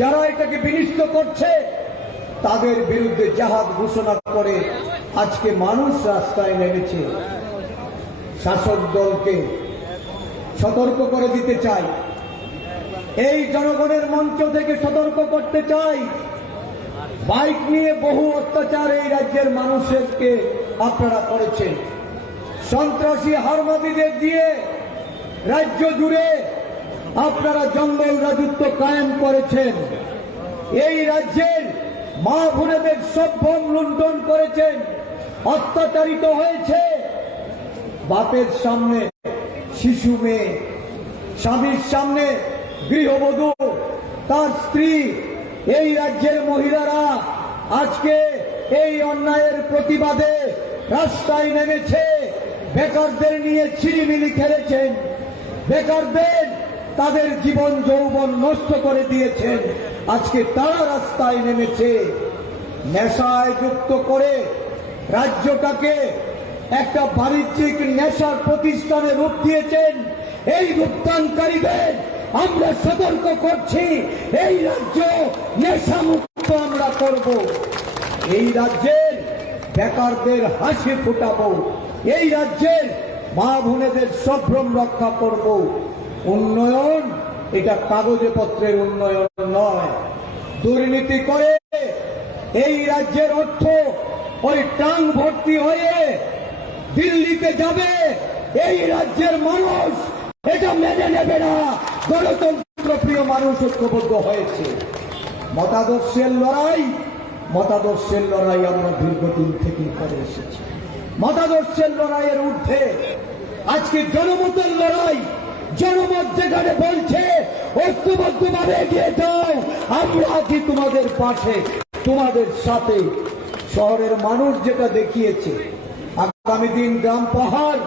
যারা এটাকে বিনষ্ট করছে তাদের বিরুদ্ধে জাহাদ ঘোষণা করে আজকে মানুষ রাস্তায় নেমেছে। শাসক দলকে সতর্ক করে দিতে চাই, এই জনগণের মঞ্চ থেকে সতর্ক করতে চাই, বাইক নিয়ে বহু অত্যাচার এই রাজ্যের মানুষকে আপনারা করেছেন, সন্ত্রাসী হারমাদিদের দিয়ে রাজ্য জুড়ে আপনারা জঙ্গল রাজত্ব কায়েম করেছেন। এই রাজ্যের মা বোনেদের সম্ভ্রম লুণ্ঠন করেছেন, অত্যাচারিত হয়েছে। বাপের সামনে শিশু মেয়ে, স্বামীর সামনে গৃহবধূ, তার স্ত্রী, এই রাজ্যের মহিলারা আজকে এই অন্যায়ের প্রতিবাদে রাস্তায় নেমেছে। বেকারদের নিয়ে ছিনিমিনি খেলেছেন, বেকারদের তাদের জীবন যৌবন নষ্ট করে দিয়েছেন। আজকে তারা রাস্তায় নেমেছে। নেশায় যুক্ত করে রাজ্যটাকে একটা বাণিজ্যিক নেশার প্রতিষ্ঠানে রূপ দিয়েছেন। এই রূপদানকারীদের আমরা সতর্ক করছি, এই রাজ্য নেশামুক্ত আমরা করব। এই রাজ্যের বেকারদের হাসি ফোটাবো, এই রাজ্যের মা বোনেদের সম্ভ্রম রক্ষা করব। উন্নয়ন এটা কাগজে পত্রের উন্নয়ন নয়। দুর্নীতি করে এই রাজ্যের অর্থ ওই টাং ভর্তি হয়ে দিল্লিতে যাবে, এই রাজ্যের মানুষ এটা মেনে নেবে না। গণতন্ত্র প্রিয় মানুষ ঐক্যবদ্ধ হয়েছে। মতাদর্শের লড়াই আমরা দীর্ঘদিন থেকে করে এসেছি। মতাদর্শের লড়াইয়ের ঊর্ধ্বে আজকে জনমতের লড়াই। জনমত যেখানে বলছে ঐক্যবদ্ধভাবে এগিয়ে যাও, আমরা আছি তোমাদের পাশে, তোমাদের সাথে। শহরের মানুষ যেটা দেখিয়েছে, আগামী দিন গ্রাম পাহাড়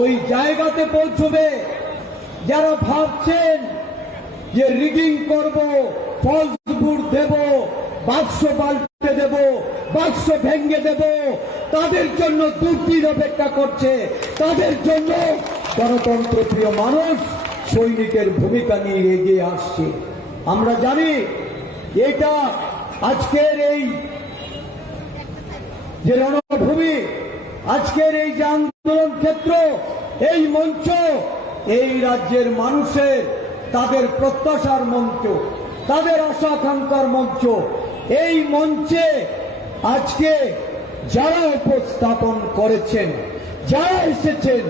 ওই জায়গাতে পৌঁছবে। যারা ভাবছেন যে রিগিং করব, ফলস ভোট দেব, বাক্স পাল্টে দেব, বাক্স ভেঙে দেব, তাদের জন্য দুর্দিন অপেক্ষা করছে। তাদের জন্য গণতন্ত্র প্রিয় মানুষ সৈনিকের ভূমিকা নিয়ে এগিয়ে আসছে। আমরা জানি এটা আজকের এই যে রণভূমি, আজকের এই যে আন্দোলন ক্ষেত্র, এই মঞ্চ এই রাজ্যের মানুষের তাদের প্রত্যাশার মঞ্চ, তাদের আশা আকাঙ্ক্ষার মঞ্চ। এই মঞ্চে আজকে যারা উপস্থাপন করেছেন, যারা এসেছেন,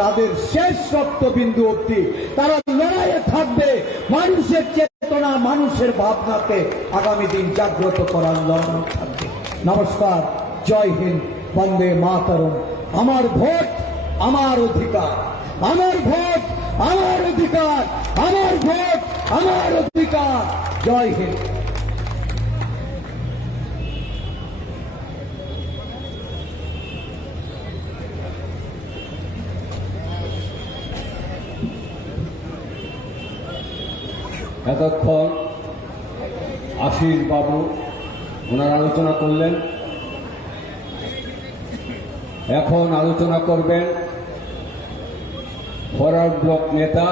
তাদের শেষ রক্তবিন্দু অবধি তারা লড়াইয়ে থাকবে। মানুষের চেতনা, মানুষের ভাবনাকে আগামী দিন জাগ্রত করার লড়াই থাকবে। নমস্কার, জয় হিন্দ, বন্দে মাতরম। আমার ভোট আমার অধিকার, আমার ভোট আমার অধিকার, আমার ভোট আমার অধিকার। জয় হিন্দ। এতক্ষণ আশিস বাবু ওনার আলোচনা করলেন। এখন আলোচনা করবেন ফরওয়ার্ড ব্লক নেতা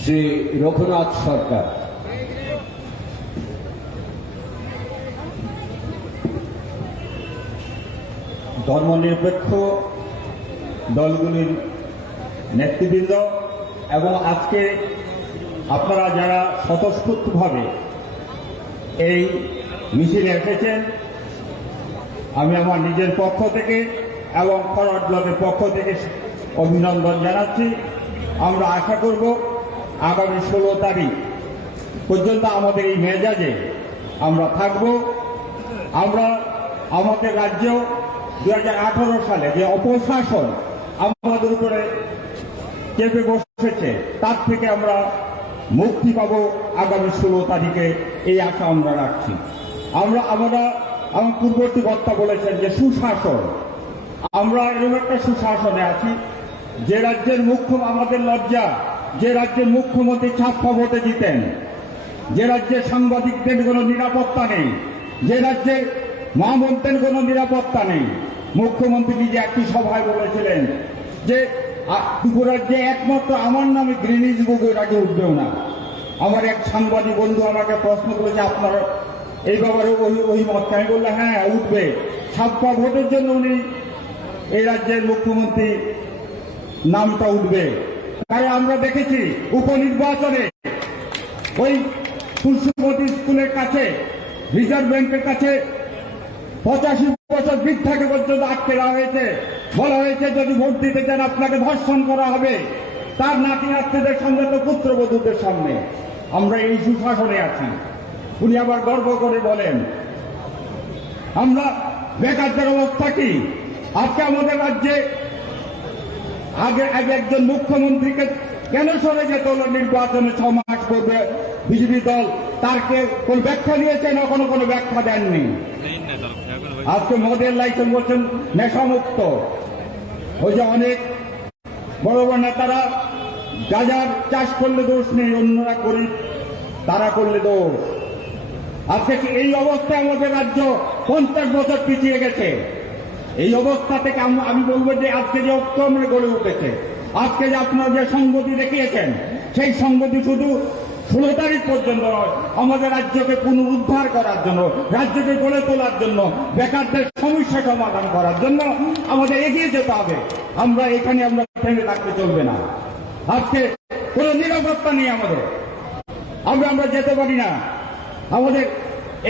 শ্রী রঘুনাথ সরকার। ধর্মনিরপেক্ষ দলগুলির নেতৃবৃন্দ এবং আজকে আপনারা যারা স্বতঃস্ফূর্তভাবে এই মিছিলে এসেছেন, আমি আমার নিজের পক্ষ থেকে এবং ফরওয়ার্ড ব্লকের পক্ষ থেকে অভিনন্দন জানাচ্ছি। আমরা আশা করব আগামী 16 তারিখ পর্যন্ত আমাদের এই মেজাজে আমরা থাকব। আমরা আমাদের রাজ্য 2018 সালে যে অপশাসন আমাদের উপরে চেপে বসেছে, তার থেকে আমরা মুক্তি পাবো আগামী 16 তারিখে, এই আশা আমরা রাখছি। আমরা আমার পূর্ববর্তী বক্তা বলেছেন যে সুশাসন, আমরা এরকম একটা সুশাসনে আছি যে রাজ্যের আমাদের লজ্জা, যে রাজ্যের মুখ্যমন্ত্রী ছাপ্পা ভোটে জিতেন, যে রাজ্যের সাংবাদিকদের কোনো নিরাপত্তা নেই, যে রাজ্যের মা বোনদের কোনো নিরাপত্তা নেই। মুখ্যমন্ত্রী নিজে একটি সভায় বলেছিলেন যে ত্রিপুরার যে একমাত্র আমার নামে গ্রিনিজ বুকের আগে উঠবেও না। আমার এক সাংবাদিক বন্ধু আমাকে প্রশ্ন করেছে, আপনার এই ব্যাপারে ওই মতকে? আমি বললাম হ্যাঁ উঠবে। ছাপ্পা ভোটের জন্য উনি এই রাজ্যের মুখ্যমন্ত্রী নামটা উঠবে। তাই আমরা দেখেছি উপনির্বাচনে ওই তুলসীমতি স্কুলের কাছে, রিজার্ভ ব্যাংকের কাছে 85 বছর বৃদ্ধাকে পর্যন্ত আটকে দেওয়া হয়েছে। বলা হয়েছে যদি ভোট দিতে চান আপনাকে ধর্ষণ করা হবে, তার নাতি নাতনিদের সামনে তো পুত্রবধূদের সামনে। আমরা এই সুশাসনে আছি। উনি আবার গর্ব করে বলেন আমরা বেকারদের অবস্থা কি। আজকে আমাদের রাজ্যে আগে একজন মুখ্যমন্ত্রীকে কেন সরে যেতে হলো নির্বাচনে 6 মাস পূর্বে বিজেপি দল, তার কোন ব্যাখ্যা দিয়েছেন? কোনো ব্যাখ্যা দেননি। আজকে মদের লাইসেন্স বলছেন নেশামুক্ত। ওই যে অনেক বড় বড় নেতারা গাঁজার চাষ করলে দোষ নেই, অন্যরা করি তারা করলে দোষ। আজকে কি এই অবস্থায় আমাদের রাজ্য 50 বছর পিছিয়ে গেছে। এই অবস্থা থেকে আমি বলবো যে আজকে যে ঐক্য আমরা গড়ে উঠেছে, আজকে যে আপনারা যে সংগতি দেখিয়েছেন, সেই সংগতি শুধু 16 তারিখ পর্যন্ত নয়, আমাদের রাজ্যকে পুনরুদ্ধার করার জন্য, রাজ্যকে গড়ে তোলার জন্য, বেকারদের সমস্যা সমাধান করার জন্য আমাদের এগিয়ে যেতে হবে। আমরা এখানে আমরা থেমে থাকতে চলবে না। আজকে কোনো নিরাপত্তা নেই আমাদের, আমরা যেতে পারি না। আমাদের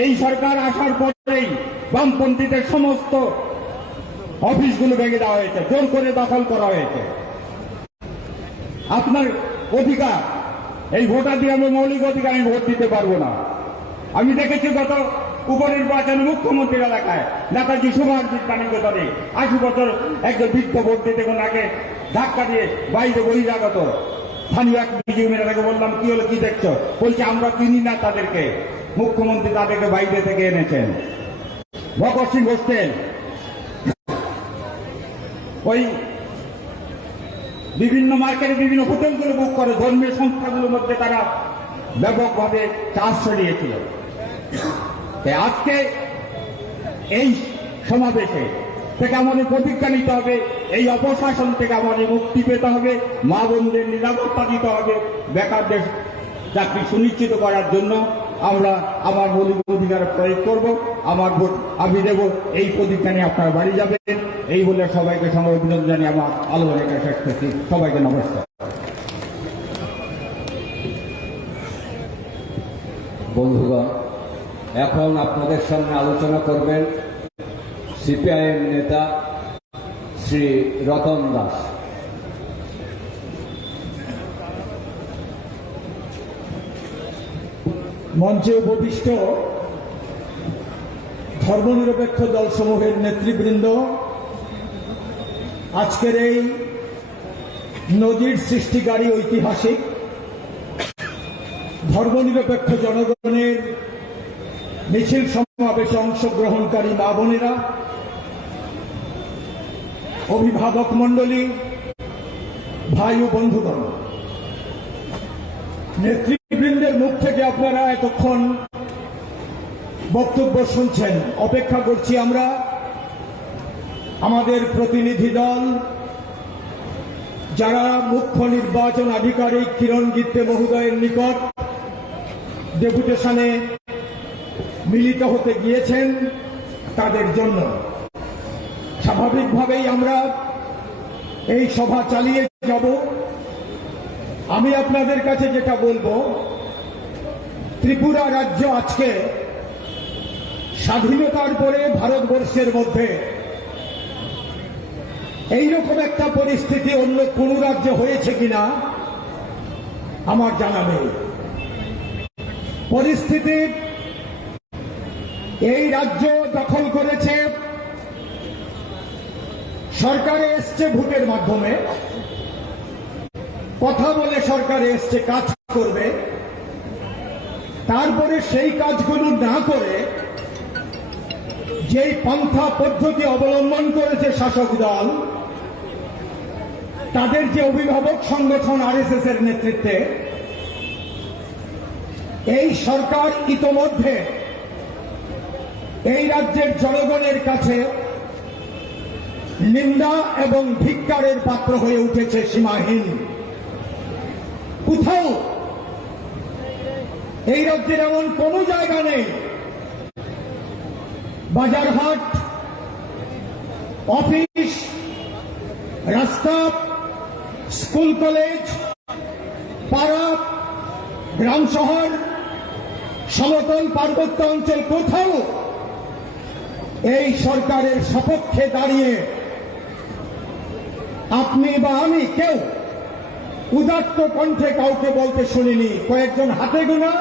এই সরকার আসার পরেই বামপন্থীদের সমস্ত অফিসগুলো ভেঙে দেওয়া হয়েছে, জোর করে দখল করা হয়েছে। আপনার অধিকার, এই ভোটার দিয়ে আমরা মৌলিক অধিকার, আমি ভোট দিতে পারবো না। আমি দেখেছি গত উপনির্বাচনে মুখ্যমন্ত্রীর এলাকায় নেতাজি সুভাষ বিজ্ঞানীকে 80 বছর একজন বৃদ্ধ ভোট দিতে ওনাকে ধাক্কা দিয়ে বাইরে বহিরাগত স্থানীয় এক বিজেপির তাকে বললাম কি হলো, কি দেখছো? বলছে আমরা চিনি না তাদেরকে, মুখ্যমন্ত্রী তাদেরকে বাইরে থেকে এনেছেন। ভগৎ সিং হোস্টেল, ওই বিভিন্ন মার্কেটে বিভিন্ন হোটেলগুলো বুক করে ধর্মীয় সংস্থাগুলোর মধ্যে তারা ব্যাপকভাবে চাষ ছড়িয়েছিল। আজকে এই সমাবেশে থেকে আমাদের প্রতিজ্ঞা নিতে হবে, এই অপশাসন থেকে আমাদের মুক্তি পেতে হবে, মা বোনদের নিরাপত্তা দিতে হবে, বেকারদের চাকরি সুনিশ্চিত করার জন্য আমরা আমার মৌলিক অধিকার প্রয়োগ করব, আমার ভোট আমি দেব, এই প্রতিজ্ঞা নিয়ে আপনারা বাড়ি যাবেন। এই বলে সবাইকে সংগ্রহ অভিনন্দন জানিয়ে আমার আলোচনা শেষ করছি। সবাইকে নমস্কার। বন্ধুগণ, এখন আপনাদের সামনে আলোচনা করবেন সিপিআইএম নেতা শ্রী রতন দাস। মঞ্চে উপবিষ্ট ধর্মনিরপেক্ষ দলসমূহের নেতৃবৃন্দ, আজকের এই নজির সৃষ্টিকারী ঐতিহাসিক ধর্মনিরপেক্ষ জনগণের মিছিল সমাবেশে অংশগ্রহণকারী মা বোনেরা, অভিভাবক মণ্ডলী, ভাই ও বন্ধুগণ, নেতৃবৃন্দের মুখ থেকে আপনারা এতক্ষণ বক্তব্য শুনছেন। অপেক্ষা করছি আমরা আমাদের প্রতিনিধি দল, যারা মুখ্য নির্বাচন আধিকারিক কিরণ গিত্তে মহোদয়ের নিকট ডেপুটেশনে মিলিত হতে গিয়েছেন, তাদের জন্য। স্বাভাবিকভাবেই আমরা এই সভা চালিয়ে যাব। আমি আপনাদের কাছে যেটা বলবো, ত্রিপুরা রাজ্য আজকে স্বাধীনতার পরে ভারতবর্ষের মধ্যে এইরকম একটা পরিস্থিতি অন্য কোন রাজ্য হয়েছে কিনা আমার জানা নেই। পরিস্থিতি এই রাজ্য দখল করেছে, সরকারে এসছে ভোটের মাধ্যমে, কথা বলে সরকারে এসছে কাজ করবে, তারপরে সেই কাজগুলো না করে যেই পন্থা পদ্ধতি অবলম্বন করেছে শাসক দল, তাদের যে অভিভাবক সংগঠন আরএসএস এর নেতৃত্বে, এই সরকার ইতোমধ্যে এই রাজ্যের জনগণের কাছে নিন্দা এবং ধিক্কারের পাত্র হয়ে উঠেছে সীমাহীন। কোথাও এই রাজ্যের এমন কোন জায়গা নেই, বাজারহাট, অফিস, রাস্তা, স্কুল কলেজ, পাড়া, গ্রাম শহর, সমতল পার্বত্য অঞ্চল, কোথাও এই সরকারের সপক্ষে দাঁড়িয়ে আপনি বা আমি কেউ উদাত্ত কণ্ঠে কাউকে বলতে শুনিনি। কয়েকজন হাতে গোনা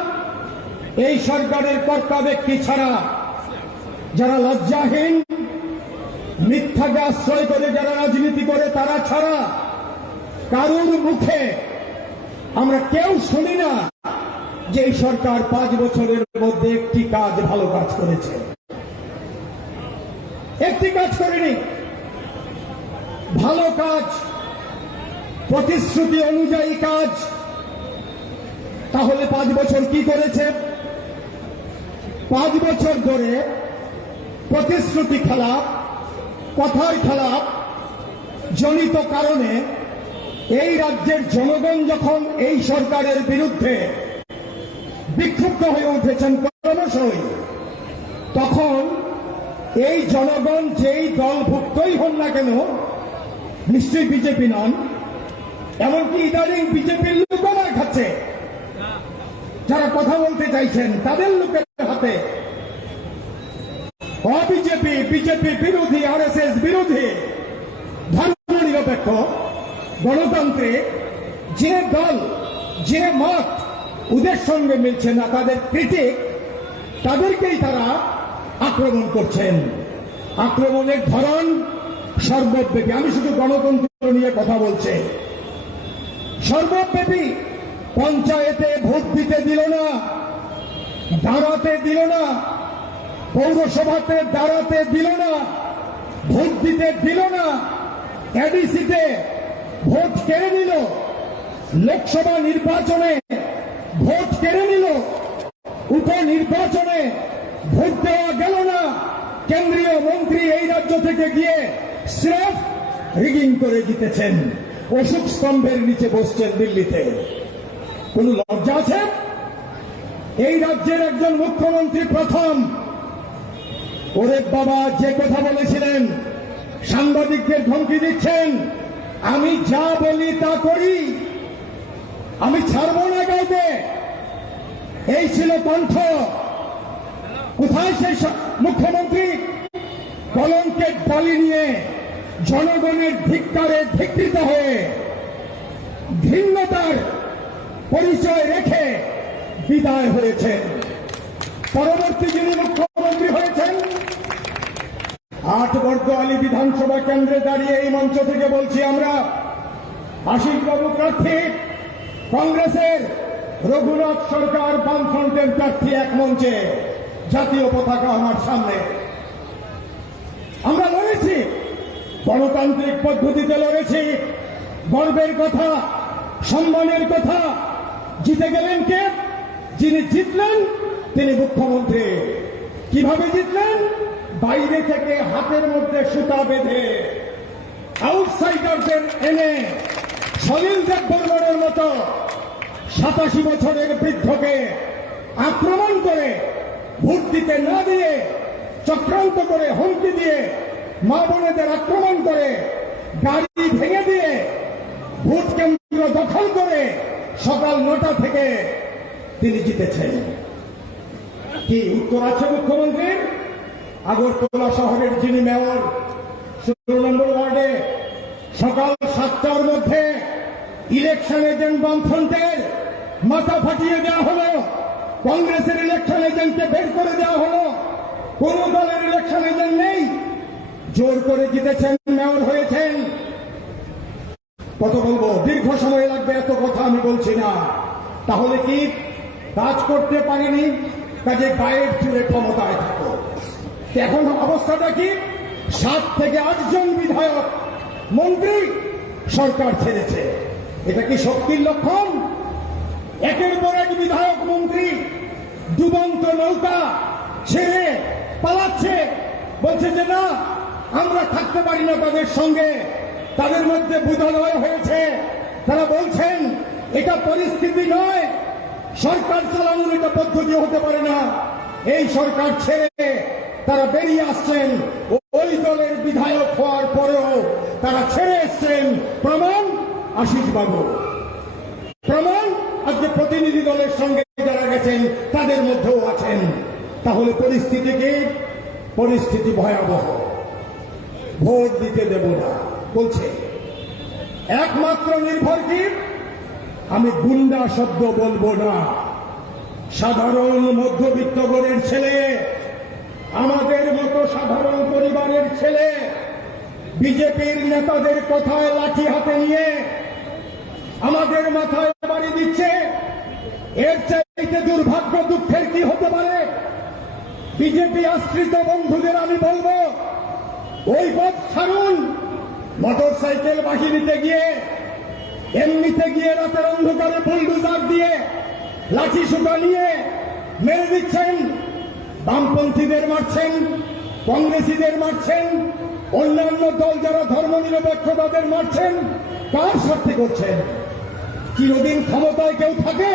এই সরকারের কর্তা ব্যক্তি ছাড়া, যারা লজ্জাহীন, মিথ্যাকে আশ্রয় করে যারা রাজনীতি করে তারা ছাড়া কারুর মুখে আমরা কেউ শুনি না যে এই সরকার 5 বছরের মধ্যে একটি কাজ, ভালো কাজ করেছে। একটি কাজ করেনি। ভালো কাজ, প্রতিশ্রুতি অনুযায়ী কাজ। তাহলে 5 বছর কি করেছে? 5 বছর ধরে প্রতিশ্রুতি খেলাপ, কথার খেলাপ জনিত কারণে এই রাজ্যের জনগণ যখন এই সরকারের বিরুদ্ধে বিক্ষুব্ধ হয়ে উঠেছেন ক্রমশই, তখন এই জনগণ যেই দলভুক্তই হন না কেন, নিশ্চয়ই বিজেপি নন, এমনকি ইদানিং বিজেপির লোকেরা খাচ্ছে, যারা কথা বলতে চাইছেন তাদের লোকের হাতে বিজেপি, বিজেপি বিরোধী, আরএসএস বিরোধী, ধর্ম নিরপেক্ষ, গণতান্ত্রিক যে দল, যে মত ওদের সঙ্গে মিলছে না, তাদের ক্রিটিক, তাদেরকেই তারা আক্রমণ করছেন। আক্রমণের ধরন সর্বব্যাপী। আমি শুধু গণতন্ত্র নিয়ে কথা বলছি। সর্বব্যাপী। পঞ্চায়েতে ভোট দিতে দিল না, দাঁড়াতে দিল না, পৌরসভাতে দাঁড়াতে দিল না, ভোট দিতে দিল না, এডিসিতে ভোট কেড়ে নিল, লোকসভা নির্বাচনে ভোট কেড়ে নিল, উপনির্বাচনে ভোট দেওয়া গেল না। কেন্দ্রীয় মন্ত্রী এই রাজ্য থেকে গিয়ে স্রেফ রিগিং করে জিতেছেন, অশোক স্তম্ভের নিচে বসছেন দিল্লিতে। কোন লজ্জা আছে? এই রাজ্যের একজন মুখ্যমন্ত্রী প্রথম, ওরে বাবা, যে কথা বলেছিলেন, সাংবাদিকদের ধমকি দিচ্ছেন, আমি যা বলি তা করি, আমি ছাড়ব না কাউকে, এই ছিল কণ্ঠ। কোথায় সেই মুখ্যমন্ত্রী? কলঙ্কের বালি নিয়ে জনগণের ধিক্কারে ধিক্কৃত হয়ে ভিন্নতার পরিচয় রেখে বিদায় হয়েছেন। পরবর্তী যিনি মুখ্যমন্ত্রী হয়েছেন, 8 বর্দোয়ালি বিধানসভা কেন্দ্রে দাঁড়িয়ে এই মঞ্চ থেকে বলছি, আমরা আশিসবাবু প্রার্থী, কংগ্রেসের রঘুনাথ সরকার বামফ্রন্টের প্রার্থী, এক মঞ্চে, জাতীয় পতাকা আমার সামনে। আমরা লড়েছি, গণতান্ত্রিক পদ্ধতিতে লড়েছি, গর্বের কথা, সম্মানের কথা। জিতে গেলেন কে? যিনি জিতলেন তিনি মুখ্যমন্ত্রী। কিভাবে জিতলেন? বাইরে থেকে হাতের মধ্যে সুতা বেঁধে আউটসাইডারদের এনে সলিল দেববর্মনের মতো 87 বছরের বৃদ্ধকে আক্রমণ করে, ভোট দিতে না দিয়ে, চক্রান্ত করে, হুমকি দিয়ে, মা বোনেদের আক্রমণ করে, গাড়ি ভেঙে দিয়ে, ভোট কেন্দ্র দখল করে সকাল 9টা থেকে তিনি জিতেছেন। কি উত্তর আছে মুখ্যমন্ত্রীর? আগরতলা শহরের যিনি মেয়র, 16 নম্বর ওয়ার্ডে সকাল 7টার মধ্যে ইলেকশন এজেন্ট বামফ্রন্টের মাথা ফাটিয়ে দেওয়া হলো, কংগ্রেসের ইলেকশন এজেন্টকে বের করে দেওয়া হলো। কোন দলের ইলেকশন এজেন্ট নেই, জোর করে জিতেছেন, মেয়র হয়েছেন। কত বলবো, দীর্ঘ সময় লাগবে, এত কথা আমি বলছি না। তাহলে কি কাজ করতে পারেনি? কাজে গায়ের জুড়ে ক্ষমতায় থাকো। এখন অবস্থাটা কি? 7 থেকে 8 জন বিধায়ক, মন্ত্রী সরকার ছেড়েছে। এটা কি শক্তির লক্ষণ? একের পর এক বিধায়ক, মন্ত্রী ডুবন্ত নৌকা ছেড়ে পালাচ্ছে, বলছে যে না, আমরা থাকতে পারি না তাদের সঙ্গে। তাদের মধ্যে বোধোদয় হয়েছে, তারা বলছেন এটা পরিস্থিতি নয়, সরকার চালানোর এটা পদ্ধতি হতে পারে না। এই সরকার ছেড়ে তারা বেরিয়ে আসছেন। ওই দলের বিধায়ক হওয়ার পরেও তারা ছেড়ে এসছেন। প্রমাণ আশিসবাবু, প্রমাণ আজকে প্রতিনিধি দলের সঙ্গে যারা গেছেন তাদের মধ্যেও আছেন। তাহলে পরিস্থিতি কি? পরিস্থিতি ভয়াবহ। ভোট দিতে দেব না বলছে। একমাত্র নির্ভর কি? আমি গুন্ডা শব্দ বলবো না, সাধারণ মধ্যবিত্ত ঘরের ছেলে, আমাদের মতো সাধারণ পরিবারের ছেলে বিজেপির নেতাদের কথায় লাঠি হাতে নিয়ে আমাদের মাথায় বাড়ি দিচ্ছে। এর চাইতে দুর্ভাগ্য দুঃখের কি হতে পারে? বিজেপি আশ্রিত বন্ধুদের আমি বলবো, ওই পথ ছাড়ুন। মোটর সাইকেল বাহিনীতে গিয়ে, এমনিতে গিয়ে রাতের অন্ধকারে বুলডোজার দিয়ে লাঠি সুতা নিয়ে মেরে দিচ্ছেন। বামপন্থীদের মারছেন, কংগ্রেসীদের মারছেন, অন্যান্য দল যারা ধর্মনিরপেক্ষ তাদের মারছেন। কার স্বার্থে করছেন? চিরদিন ক্ষমতায় কেউ থাকে?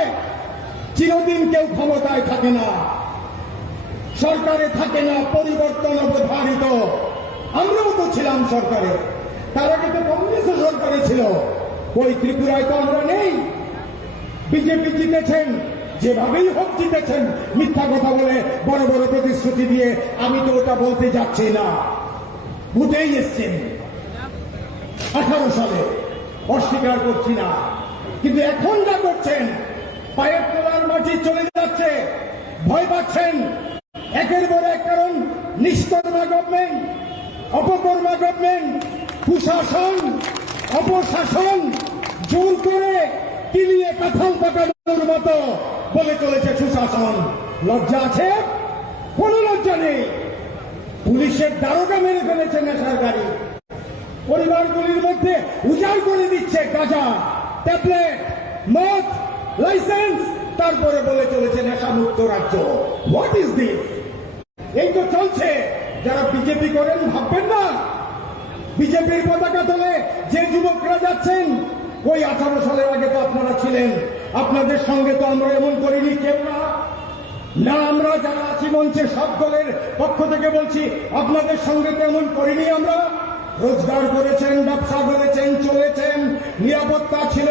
চিরদিন কেউ ক্ষমতায় থাকে না, সরকারে থাকে না, পরিবর্তন অবধারিত। আমরাও তো ছিলাম সরকারে, তার আগে তো কংগ্রেসও সরকারে ছিল। ওই ত্রিপুরায় তো আমরা নেই। বিজেপি জিতেছেন, যেভাবেই হোক জিতেছেন, মিথ্যা কথা বলে বড় বড় প্রতিশ্রুতি দিয়ে। আমি তো ওটা বলতে যাচ্ছি না, ভোটেই এসছেন 18 সালে, অস্বীকার করছি না। কিন্তু এখন যা করছেন, পায়ের তোলার মাটি চলে যাচ্ছে, ভয় পাচ্ছেন। একের পর এক কারণ, নিষ্কর্মা গভর্নমেন্ট, অপকর্মা গভর্নমেন্ট, কুশাসন, অপশাসন, জোর করে কিলিয়ে কাঁঠাল পাকানোর মতো বলে চলেছে সুশাসন। লজ্জা আছে? কোন লজ্জা নেই। পুলিশের দারোগা মেরে ফেলেছে নেশার গাড়ি, পরিবারগুলির মধ্যে উজাড় করে দিচ্ছে গাঁজা, ট্যাবলেট, মদ, লাইসেন্স, তারপরে বলে চলেছে নেশামুক্ত রাজ্য। What is this? এই তো চলছে। যারা বিজেপি করেন ভাববেন না, বিজেপির পতাকা তোলে যে যুবকরা যাচ্ছেন, ওই 18 সালের আগে তো আপনারা ছিলেন। আপনাদের সঙ্গে তো আমরা এমন করিনি কেউ না। না, আমরা যারা আছি মঞ্চে সব দলের পক্ষ থেকে বলছি, আপনাদের সঙ্গে তো এমন করিনি আমরা। রোজগার করেছেন, ব্যবসা করেছেন, চলেছেন, নিরাপত্তা ছিল,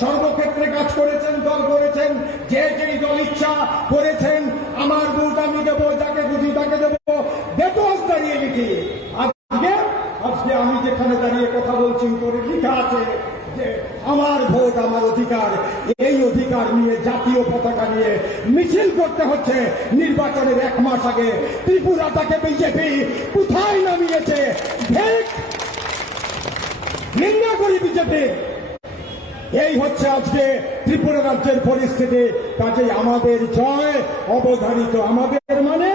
সর্বক্ষেত্রে কাজ করেছেন, দল করেছেন, যে যেই দল ইচ্ছা করেছেন। আমার ভোট আমি দেবো, যাকে খুশি তাকে দেবো, বেতস দাঁড়িয়ে লিখি। আজকে আমি যেখানে দাঁড়িয়ে কথা বলছি, উপরে লেখা আছে যে আমার ভোট আমার অধিকার। এই অধিকার নিয়ে জাতীয় পতাকা নিয়ে মিছিল করতে হচ্ছে। নির্বাচনের 1 মাস আগে ত্রিপুরাটাকে বিজেপি কোথায় নামিয়েছে, নিন্দা করি বিজেপি। এই হচ্ছে আজকে ত্রিপুরা রাজ্যের পরিস্থিতি। কাজেই আমাদের জয় অবধারিত। আমাদের মানে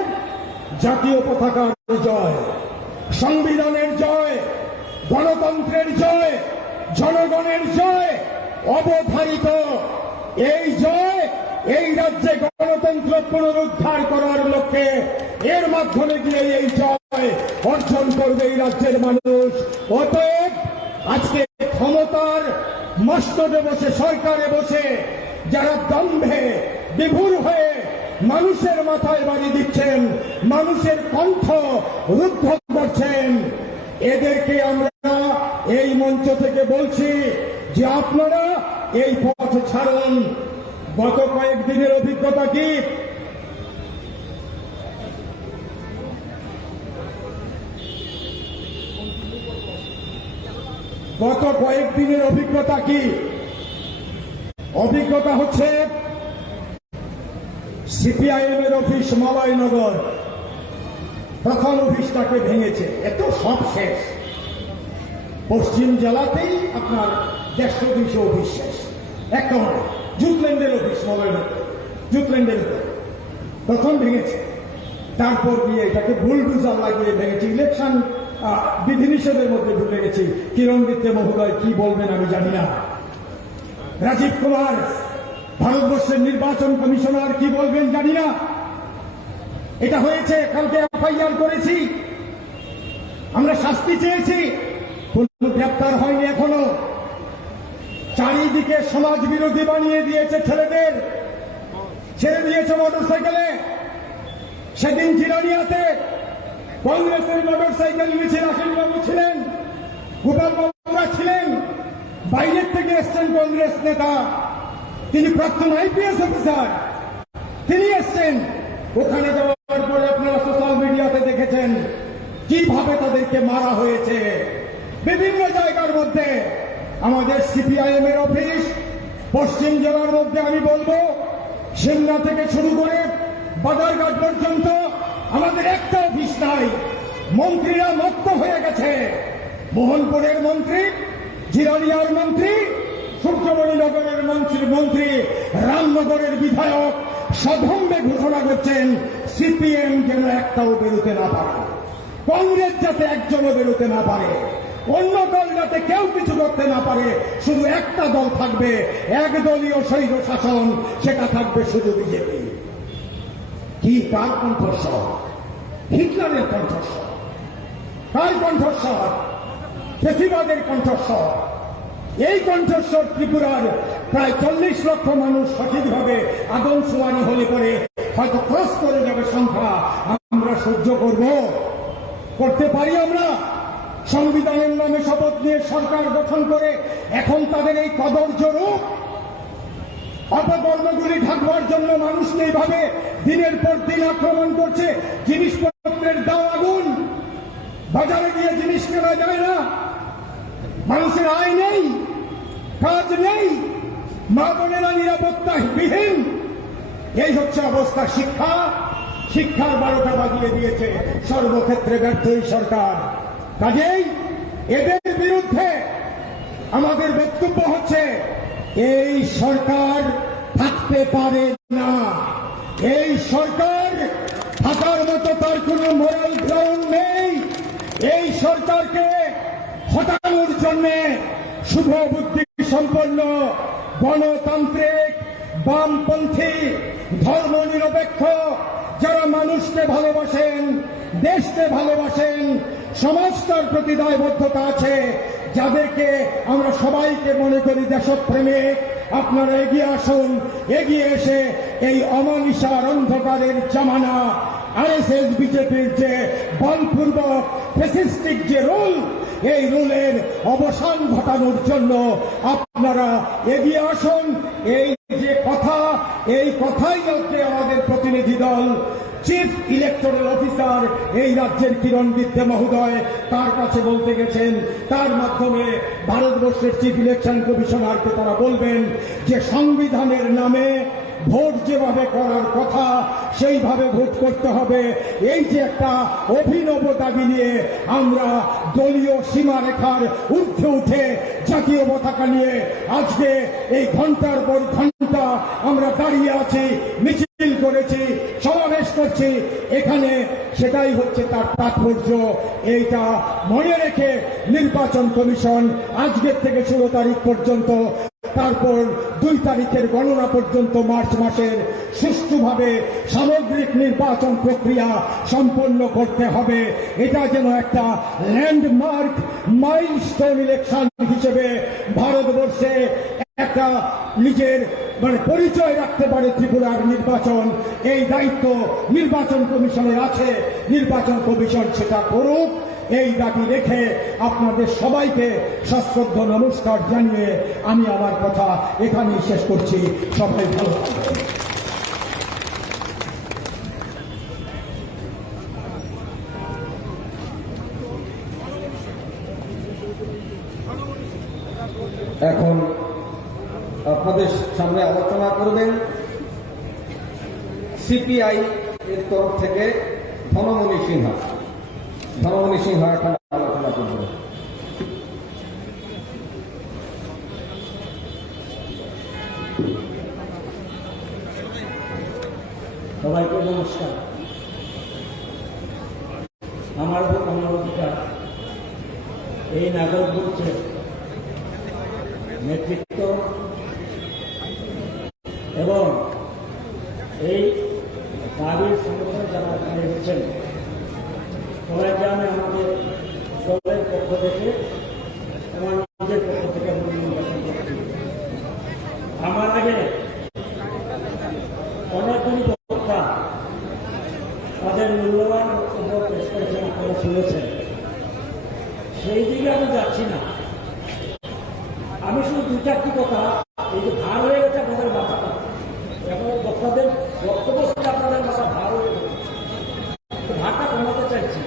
জাতীয় পতাকার জয়, সংবিধানের জয়, গণতন্ত্রের জয়, জনগণের জয় অবধারিত। এই জয় এই রাজ্যে গণতন্ত্র পুনরুদ্ধার করার লক্ষ্যে, এর মাধ্যমে দিয়ে এই জয় অর্জন করবে এই রাজ্যের মানুষ। অতএব আজকে ক্ষমতার মস্তদে বসে, সরকারে বসে যারা দম্ভে বিভোর হয়ে মানুষের মাথায় বাড়ি দিচ্ছেন, মানুষের কণ্ঠ রুদ্ধ করছেন, এদেরকে আমরা এই মঞ্চ থেকে বলছি যে আপনারা এই পথ ছাড়ুন। গত কয়েকদিনের অভিজ্ঞতা কি? গত কয়েকদিনের অভিজ্ঞতা কি? অভিজ্ঞতা হচ্ছে সিপিআইএম এর অফিস মলয়নগর, প্রথম অফিসটাকে ভেঙেছে। এত সব শেষ। পশ্চিম জেলাতেই আপনার 150-200 অফিস শেষ। একেবারে জুটল্যান্ডের অফিস মলয়নগর, জুটল্যান্ডের প্রথম ভেঙেছে। তারপর দিয়ে এটাকে বুলডোজার লাগিয়ে ভেঙেছে। ইলেকশন বিধিনিষেধের মধ্যে ঢুকে গেছি। কিরণ মিত্র মহোদয় কি বলবেন আমি জানি না। রাজীব কুমার ভারতবর্ষের নির্বাচন কমিশনার কি বলবেন জানি না। এটা হয়েছে, কালকে এফআইআর করেছি, আমরা শাস্তি চেয়েছি, কোন গ্রেপ্তার হয়নি এখনো। চারিদিকে সমাজ বিরোধী বানিয়ে দিয়েছে ছেলেদের, ছেড়ে দিয়েছে মোটরসাইকেলে। সেদিন জিরানিয়াতে কংগ্রেসের মোটরসাইকেল মিছিল আশিসবাবু ছিলেন, গোপাল বাবুরা ছিলেন, বাইরের থেকে এসছেন কংগ্রেস নেতা, তিনি প্রাক্তন আইপিএস অফিসার, তিনি এসছেন। ওখানে যাওয়ার পরে আপনারা সোশ্যাল মিডিয়াতে দেখেছেন কিভাবে তাদেরকে মারা হয়েছে বিভিন্ন জায়গার মধ্যে। আমাদের সিপিআইএম এর অফিস পশ্চিম জেলার মধ্যে আমি বলবো সিমলা থেকে শুরু করে বাজারঘাট পর্যন্ত আমাদের একটা অফিস নাই। মন্ত্রীরা মত্ত হয়ে গেছে। মোহনপুরের মন্ত্রী, জিরানিয়ার মন্ত্রী, সূর্যমণিনগরের মন্ত্রী, রামনগরের বিধায়ক সধম্বে ঘোষণা করছেন সিপিএম যেন একটাও বেরোতে না পারে, কংগ্রেস যাতে একজনও বেরোতে না পারে, অন্য দল যাতে কেউ কিছু করতে না পারে, শুধু একটা দল থাকবে, একদলীয় স্বৈর শাসন, সেটা থাকবে শুধু বিজেপি। কি কার কণ্ঠস্বর? হিটলারের কণ্ঠস্বর। কার কণ্ঠস্বর? ফেসিবাদের কণ্ঠস্বর। এই কণ্ঠস্বর ত্রিপুরার প্রায় 40 লক্ষ মানুষ সঠিকভাবে আদমশুমারি হলে পরে হয়তো ক্রস করে যাবে সংখ্যা। আমরা সহ্য করতে পারি? আমরা সংবিধানের নামে শপথ নিয়ে সরকার গঠন করে এখন তাদের এই কদর্য রূপ অপকর্মগুলি ঢাকবার জন্য মানুষকে এইভাবে দিনের পর দিন আক্রমণ করছে। জিনিসপত্রের দাম আগুন, বাজারে গিয়ে জিনিস কেনা যায় না, মানুষের আয় নেই, কাজ নেই, মা বোনেরা নিরাপত্তাবিহীন। এই হচ্ছে অবস্থা। শিক্ষার 12টা বাজিয়ে দিয়েছে, সর্বক্ষেত্রে ব্যর্থ এই সরকার। কাজেই এদের বিরুদ্ধে আমাদের বক্তব্য হচ্ছে এই সরকার থাকতে পারে না। এই সরকার থাকার মতো তার কোনো মোরাল গ্রাউন্ড নেই। এই সরকারকে হটানোর জন্য শুভ বুদ্ধি সম্পন্ন গণতান্ত্রিক, বামপন্থী, ধর্মনিরপেক্ষ যারা মানুষকে ভালোবাসেন, দেশকে ভালোবাসেন, সমাজটার প্রতি দায়বদ্ধতা আছে, যাদেরকে আমরা সবাইকে মনে করি দেশপ্রেমিক, আপনারা এগিয়ে আসুন। এগিয়ে এসে এই অমানিসার অন্ধকারের জামানা, আরএসএস বিজেপির যে বলপূর্বক ফ্যাসিস্টিক যে রুল, এই রুলের অবসান ঘটানোর জন্য আপনারা এগিয়ে আসুন। এই যে কথা, এই কথাই আজকে আমাদের প্রতিনিধি দল চিফ ইলেকটোরাল অফিসার এই রাজ্যের কিরণ বিদ্যে মহোদয় তার কাছে বলতে গেছেন। তার মাধ্যমে ভারতবর্ষের চিফ ইলেকশন কমিশনারকে তারা বলবেন যে সংবিধানের নামে ভোট যেভাবে করার কথা সেইভাবে ভোট করতে হবে। এই যে একটা অভিনব দাবি নিয়ে আমরা দলীয় সীমারেখার ঊর্ধ্বে উঠে জাতীয় পতাকা নিয়ে আজকে এই ঘন্টার পর ঘন্টা আমরা দাঁড়িয়ে আছি, মিছিল করেছি, সমাবেশ করছি, এখানে সেটাই হচ্ছে তার তাৎপর্য। এইটা মনে রেখে নির্বাচন কমিশন আজকের থেকে 16 তারিখ পর্যন্ত, তারপর 2 তারিখের গণনা পর্যন্ত মার্চ মাসের সুষ্ঠুভাবে সামগ্রিক নির্বাচন প্রক্রিয়া সম্পন্ন করতে হবে। এটা যেন একটা ল্যান্ডমার্ক মাইলস্টোন ইলেকশন হিসেবে ভারতবর্ষে একটা নিজের পরিচয় রাখতে পারে ত্রিপুরার নির্বাচন। এই দায়িত্ব নির্বাচন কমিশনের আছে, নির্বাচন কমিশন সেটা করুক। এই দাবি রেখে আপনাদের সবাইকে সশ্রদ্ধ নমস্কার জানিয়ে আমি আমার কথা এখানেই শেষ করছি। সবাই ভালো থাকবেন। এখন আপনাদের সামনে আলোচনা করবেন সিপিআই এর তরফ থেকে ধনমণি সিনহা। ধনমণি সিনহা এখন আলোচনা করবেন। সবাইকে নমস্কার। আমার অধিকার এই নাগরিকদের নেতৃত্ব এবং এই দাবির সমর্থন যারা এখানে এসেছেন সবাইকে আমি আমাদের দলের পক্ষ থেকে আমার নিজের পক্ষ থেকে অভিনন্দন করছি। আমার আগে অনেকগুলি বক্তা তাদের মূল্যবান বক্তব্য পেশ করেছেন, আপনারা শুনেছেন, সেই দিকে আমি যাচ্ছি না। আমি শুধু 2-4টি কথা, এই যে ভার হয়ে গেছে আপনাদের মাথাটা, এখন বক্তাদের বক্তব্য শুনে আপনাদের মাথা ভার হয়ে গেছে, ভারটা কমাতে চাইছি।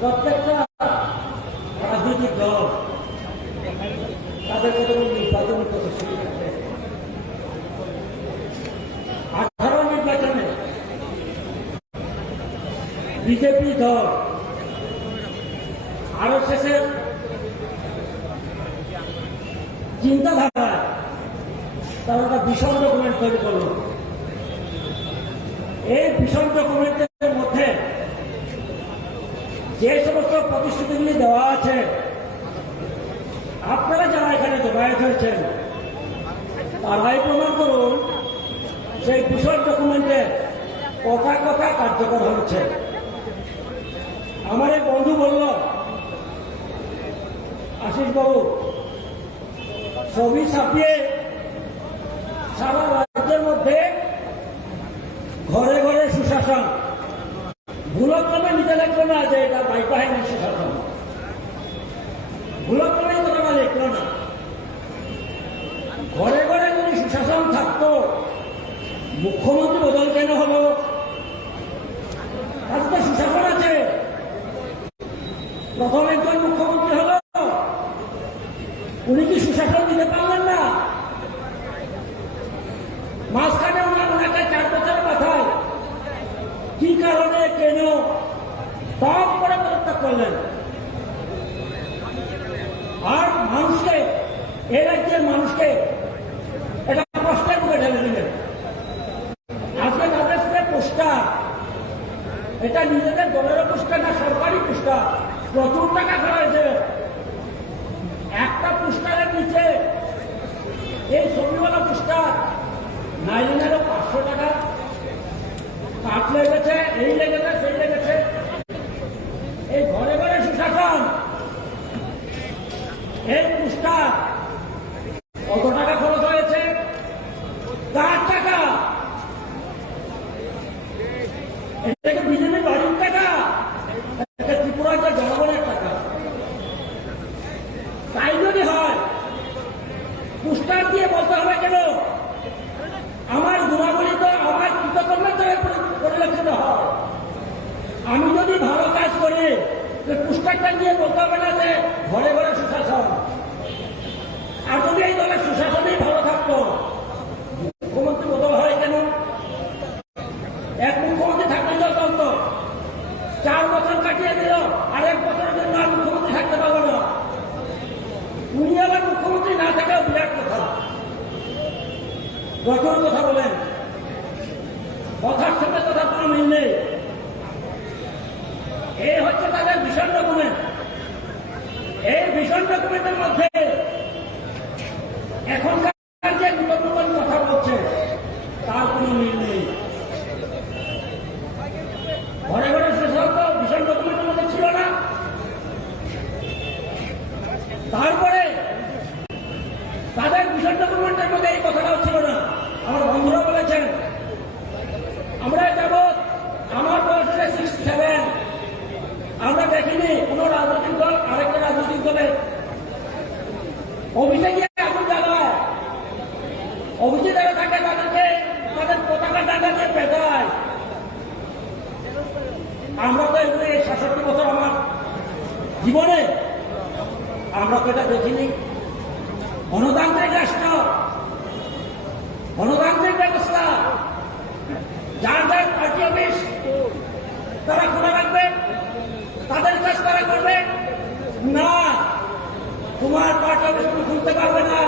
প্রত্যেকটা রাজনৈতিক দল তাদের কতগুলো নির্বাচনী প্রতিশ্রুতি থাকে, বিজেপি দল আরএসএসের চিন্তাধারা তারা একটা ভীষণ ডকুমেন্ট তৈরি করল। এই ভীষণ ডকুমেন্টের মধ্যে যে সমস্ত প্রতিশ্রুতিগুলি দেওয়া আছে, আপনারা যারা এখানে জমায়েত হয়েছেন তারাই প্রমাণ করুন সেই ভীষণ ডকুমেন্টে কথা কথা কার্যকর হচ্ছে। আমার এক বন্ধু বলল, আশিস বাবু, ছবি ছাপিয়ে সারা রাজ্যের মধ্যে ঘরে ঘরে সুশাসন, ভুলক্রমে নিতে লাগলো না যে এটা বাইক বাহিনীর সুশাসন, ভুলক্রমে কথাটা লিখলো না। ঘরে ঘরে যদি সুশাসন থাকতো, মুখ্যমন্ত্রী বদল কেন হলো? আজকে সুশাসন আছে, প্রথম একজন মুখ্যমন্ত্রী হলো, উনি কি সুশাসন দিতে পারলেন না? মাঝখানে ওনাকে 4 বছরের মাথায় কি কারণে কেন সব করে পদত্যাগ করলেন? আর মানুষকে, এই রাজ্যের মানুষকে এটা প্রশ্নের মুখে ঢেলে দিলেন। আজকে তাদের পুরস্কার, এটা নিজেদের দলেরও পুরস্কার না, সরকারি পুরস্কার, প্রচুর টাকা খরচ হয়েছে। একটা পুরস্কারের নিচে এই ছবিওয়ালা পুরস্কার নাইলেনেরও 500 টাকা, কাঠ লেগেছে, এই লেগেছে, সেই লেগেছে। এই ঘরে ঘরে সুশাসন, এই পুরস্কার কত টাকা খরচ হয়েছে? কার টাকা? এটাকে বিজেপি বাড়ির টাকা, এটা ত্রিপুরার জনগণের টাকা। তাই যদি হয়, পুরস্কার দিয়ে বলতে হবে কেন আমার গুণাবলী তো আমার কৃতকর্মের দ্বারা পরিলক্ষিত হয়। আমি যদি ভালো কাজ করি, পুরস্কারটা দিয়ে বলতে হবে না যে ঘরে ঘরে সুশাসন। আর যদি এই দলের সুশাসনেই ভালো থাকতো, মুখ্যমন্ত্রী বদল হয় কেন? এক মুখ্যমন্ত্রী থাকলে চলতো, 4 বছর কাটিয়ে দিল, আর 1 বছরের জন্য আর মুখ্যমন্ত্রী থাকতে পারবো না। উনি আবার মুখ্যমন্ত্রী না থাকেও বিরাট কথা, কঠোর কথা বলেন, কথার সাথে কথা কোনো মিল নেই। এই হচ্ছে তাদের ভীষণ ডকুমেন্ট। এই ভীষণ ডকুমেন্টের মধ্যে এখনকার যে নতুন নতুন কথা বলছে তার কোনো মিল নেই। ঘরে ঘরে শেষ হতো, ভীষণ ডকুমেন্টের মধ্যে ছিল না। তারপরে তাদের ভীষণ ডকুমেন্টের মধ্যে এই কথাটাও ছিল না। আমার বন্ধুরা বলেছেন, আমরা যাবৎ আমার বয়সে 67, আমরা দেখিনি কোন রাজনৈতিক দল আরেকটা রাজনৈতিক দলে অফিসে গিয়ে আগুন জ্বালায়, অফিসে যারা থাকে তাদেরকে তাদের পতাকা ডাকা দিয়ে পেটায়। আমরা তো এগুলো 66 বছর আমার জীবনে আমরা তো এটা দেখিনি। গণতান্ত্রিক রাষ্ট্র, গণতান্ত্রিক ব্যবস্থা, যার যার পার্টি অফিস তারা খোলা রাখবে, তাদের কাজ তারা করবে না। তোমার পার্টি অফিস তুমি খুলতে পারবে না।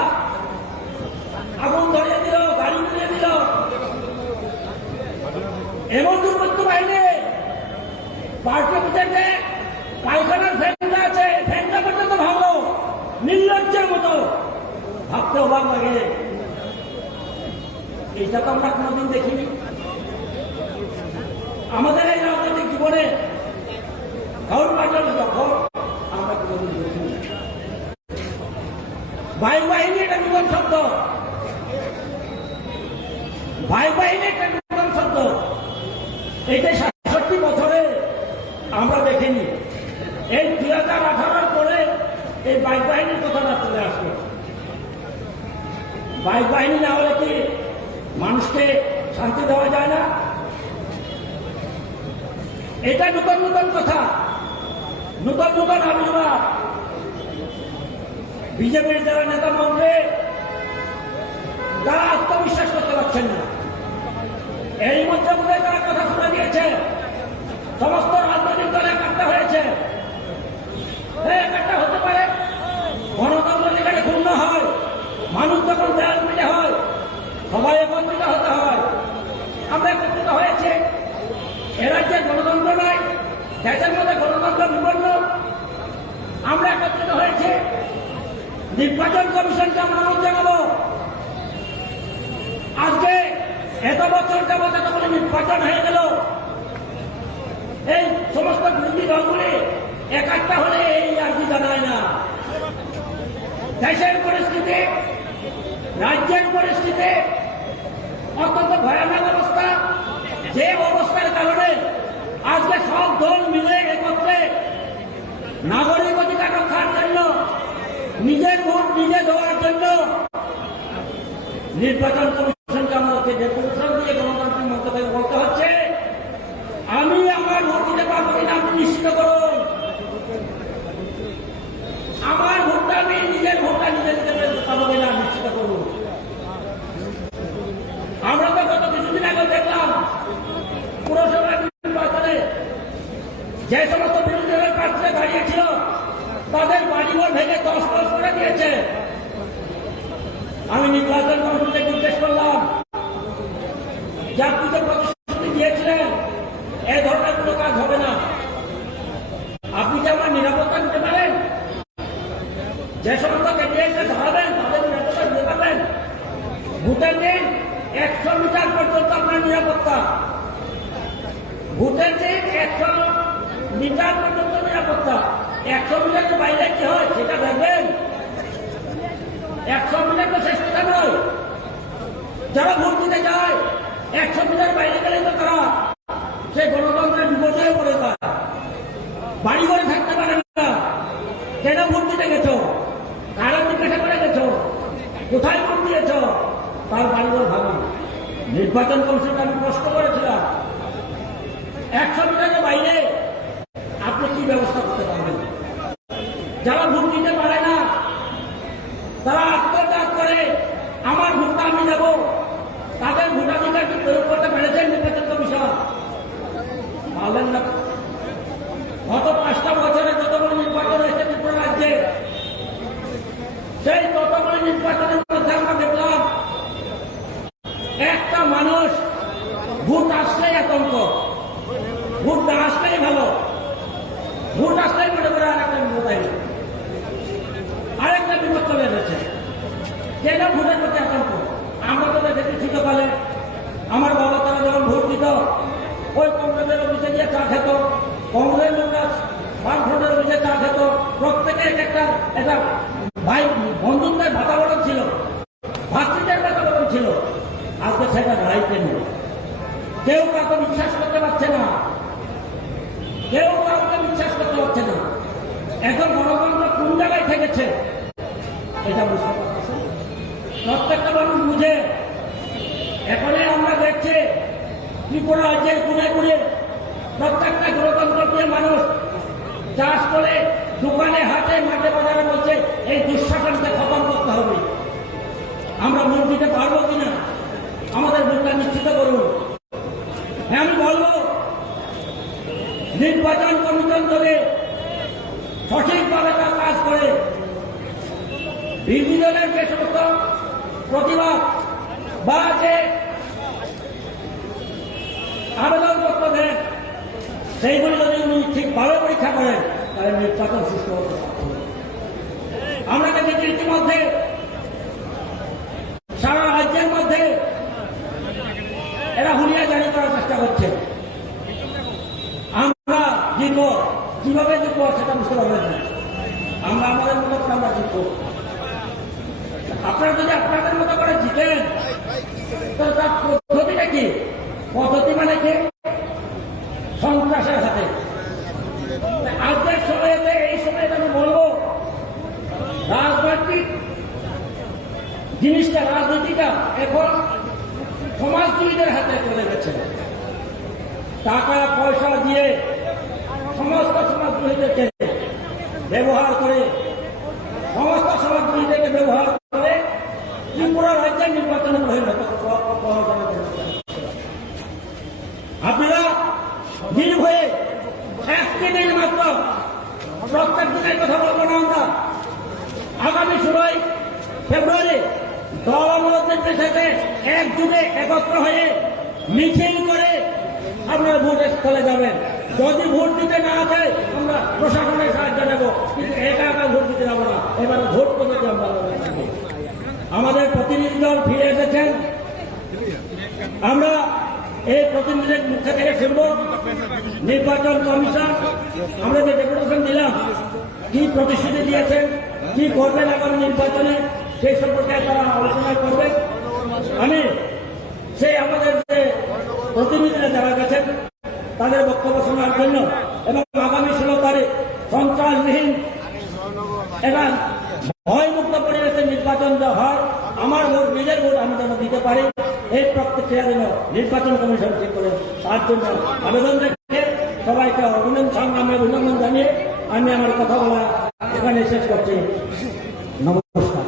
আগুন ধরিয়ে দিল, গাড়ি ধরিয়ে দিল, এমন দুর্বৃত্ত বাহিনী পার্টি অফিসের যে পায়খানার ফ্যানটা আছে, ফ্যানটা পর্যন্ত ভাঙলো নির্লজ্জের মতো। ভাবতে অবাক লাগে, এইটা তো আমরা কোনোদিন দেখিনি। আমাদের এই রাজনৈতিক জীবনে কারণ পাঠানো যখন আমরা কোনোদিন দেখিনি। বাইক বাহিনী একটা নতুন শব্দ, বাইক বাহিনী একটা নতুন শব্দ, এটা 67 বছরে আমরা দেখিনি। এই 2018 পরে এই বাইক বাহিনীর কথাটা চলে আসলো। বাইক বাহিনী না হলে কি মানুষকে শান্তি দেওয়া যায় না? এটা নতুন নতুন কথা, নতুন নতুন আবির্ভাব। বিজেপির যারা নেতা মন্ত্রী তারা আত্মবিশ্বাস করতে পারছেন না। এই মধ্যে বোধহয় তারা কথা শুনে দিয়েছে সমস্ত রাজনৈতিক দল একাত্তা হয়েছে। একাত্তা হতে পারে, গণতন্ত্র যেখানে ক্ষুণ্ণ হয়, মানুষ যখন দেয়াল মিলে হয়, সবাই একত্রিত হতে হয়। আমরা একত্রিত হয়েছে। এ রাজ্যে গণতন্ত্র নয়, দেশের মধ্যে গণতন্ত্র বিপন্ন। আমরা একত্রিত হয়েছে। নির্বাচন কমিশনকে আমরা অনুরোধ জানাবো, আজকে এত বছর যাবৎ এতগুলি নির্বাচন হয়ে গেল, এই সমস্ত বিরোধী দলগুলি একাত্তা হলে এই আর্জি জানায় না। দেশের পরিস্থিতি, রাজ্যের পরিস্থিতি অত্যন্ত ভয়ানক অবস্থা। যে অবস্থার কারণে আজকে সব দল মিলে একত্রে নাগরিক অধিকার রক্ষার জন্য, নিজের ভোট নিজে দেওয়ার জন্য নির্বাচন কমিশনকে আমাদেরকে যে কমিশন দিয়ে গণতান্ত্রিক মঞ্চ থেকে বলতে হচ্ছে, আমি আমার ভোট দিতে পারবো কিনা আপনি নিশ্চিত করুন। আমার ভোটটা আমি নিজের ভোটটা নিজে দিতে পারবো কিনা নিশ্চিত করুন। আমরা তো গত কিছুদিন আগে দেখলাম পুরসভা নির্বাচনে যে সমস্ত বিরোধী দলের প্রার্থীরা দাঁড়িয়েছিল তাদের বাড়িঘর ভেঙে দশ করে দিয়েছে। আমি নির্বাচন কমিশনকে জিজ্ঞেস করলাম যে আপনি তো প্রতিশ্রুতি দিয়েছিলেন এই ধরনের কোনো কাজ হবে না, আপনি কি আমার নিরাপত্তা দিতে পারেন? যে সমস্ত ক্যান্ডিডেটকে ধরাবেন তাদের নিরাপত্তা দিতে পারবেন? ভোটের দিন 100 মিটার পর্যন্ত আপনার নিরাপত্তা, ভোটের দিন 100 মিটার পর্যন্ত নিরাপত্তা। 100 মিটারের বাইরে কি হয় সেটা দেখবেন। 100 মিটার তো শেষ কথা নয়। যারা ভোট দিতে যায় 100 মিটার বাইরে গেলে তো তারা সে গণতন্ত্রের বিপর্যয়ে পড়ে যায়, বাড়ি ঘরে থাকতে পারে না। কেন ভোট দিতে গেছো, কারণ জিজ্ঞাসা করে গেছো, কোথায় ভোট দিয়েছ, তার বাড়িঘর ভাঙা। নির্বাচন কমিশনকে আমি প্রশ্ন করেছিলাম 100 মিটারের বাইরে আপনি কি ব্যবস্থা করতে পারবেন? যারা ভোট দিতে পারে না তারা আত্মত্যাগ করে আমার ভোটটা আমি দেব, তাদের ভোটাধিকার কি প্রয়োগ করতে পেরেছেন নির্বাচন কমিশন? পারলেন না। গত 5টা বছরে যতগুলো নির্বাচন হয়েছে ত্রিপুরা রাজ্যে, সেই ততগুলো নির্বাচনের মধ্যে আমরা দেখলাম একটা মানুষ ভোট আসলেই আতঙ্ক, ভোট না আসলেই ভালো, ভোট আসলেই মনে করে আরেকটা বিপদ আইল, আরেকটা বিপদ চলে এসেছে। কেন ভোটের প্রতি আতঙ্ক? আমরা তো দেখেছি ছোটকালে আমার বাবা তারা যখন ভোট দিত ওই কংগ্রেসের অফিসে গিয়ে চা খেত, কংগ্রেস লোকরা বামফ্রন্টের অফিসে চা খেত, প্রত্যেকে একটা ভাই বন্ধুত্বের বাতাবরণ ছিল, ভাতৃত্বের বাতাবরণ ছিল। আজকে সেটা দাঁড়াইতে নেই, কেউ কাউকে বিশ্বাস করতে পারছে না, কেউ কাউকে বিশ্বাস করতে পারছে না। এখন গণতন্ত্র কোন জায়গায় থেকেছে এটা বুঝতে পারছে প্রত্যেকটা মানুষ বুঝে। এখনই আমরা দেখছি ত্রিপুরা রাজ্যের ঘুরে ঘুরে প্রত্যেকটা গণতন্ত্র প্রিয় মানুষ চাষ করে দোকানে হাটে মাঠে বাজারে বলছে এই দুঃশাসনকে খতম করতে হবে। আমরা ভোট দিতে পারবো কিনা আমাদের ভোটটা নিশ্চিত করুন। হ্যাঁ, আমি বলবো নির্বাচন কমিশন যদি সঠিকভাবে তার কাজ করে বিরোধী দলের যে সমস্ত প্রতিবাদ বা যে আবেদনপত্র দেন সেইগুলি যদি উনি ঠিকভাবে পরীক্ষা করেন তাহলে নির্বাচন সুষ্ঠু হতে পারবে। আমরা দেখেছি ইতিমধ্যে সারা রাজ্যের মধ্যে এরা হুলিয়া জারি করার চেষ্টা করছে। আমরা জিতব, কিভাবে জিতব সেটা বুঝতে পারবেন না। আমরা আমাদের মতো করে আমরা জিতব। আপনারা যদি আপনাদের মতো করে জিতেন তো তার পদ্ধতিটা কি? পদ্ধতি মানে কি? সন্ত্রাসের হাতে। আজকের সময়েতে এই সময়ে আমি বলবো রাজনৈতিক জিনিসটা, রাজনীতিটা এখন সমাজজীবীদের হাতে চলে গেছে। টাকা পয়সা দিয়ে সমস্ত সমাজজীবীদেরকে ব্যবহার করে, সমস্ত সমাজজীবীদেরকে ব্যবহার করে ত্রিপুরা রাজ্যের নির্বাচনে আপনারা দৃঢ় হয়ে দিনের কথা বলবো না আমরা। আগামী 16 ফেব্রুয়ারি দল আমাদের নির্দেশে একযুগে একত্র হয়ে মিছিল করে আপনারা ভোট স্থলে যাবেন। যদি ভোট দিতে না যায় আমরা প্রশাসনের সাহায্য নেব, কিন্তু একা একা ভোট দিতে যাবো না। এবারে ভোট কমিটি আমরা আমাদের প্রতিনিধি দল ফিরে এসেছেন। আমরা এই প্রতিনিধিদের মুখে থেকে শুনব নির্বাচন কমিশন আমরা যে ডেপুটেশন দিলাম কি প্রতিশ্রুতি দিয়েছেন, কি করবেন আগামী নির্বাচনে, সেই সম্পর্কে তারা আলোচনা করবেন। আমি সেই আমাদের যে প্রতিনিধিরা যারা গেছেন তাদের বক্তব্য শোনার জন্য এবং আগামী 16 তারিখ সন্ত্রাসবিহীন এবং ভয়মুক্ত পরিবেশে নির্বাচন দেওয়া হয়, আমার ভোট নিজের ভোট আমি যেন দিতে পারি, এই প্রক্রিয়া যেন নির্বাচন কমিশন ঠিক করে তার জন্য আবেদন রেখে সবাইকে অভিনন্দন জানিয়ে আমি আমার কথা বলা এখানে শেষ করছি। নমস্কার।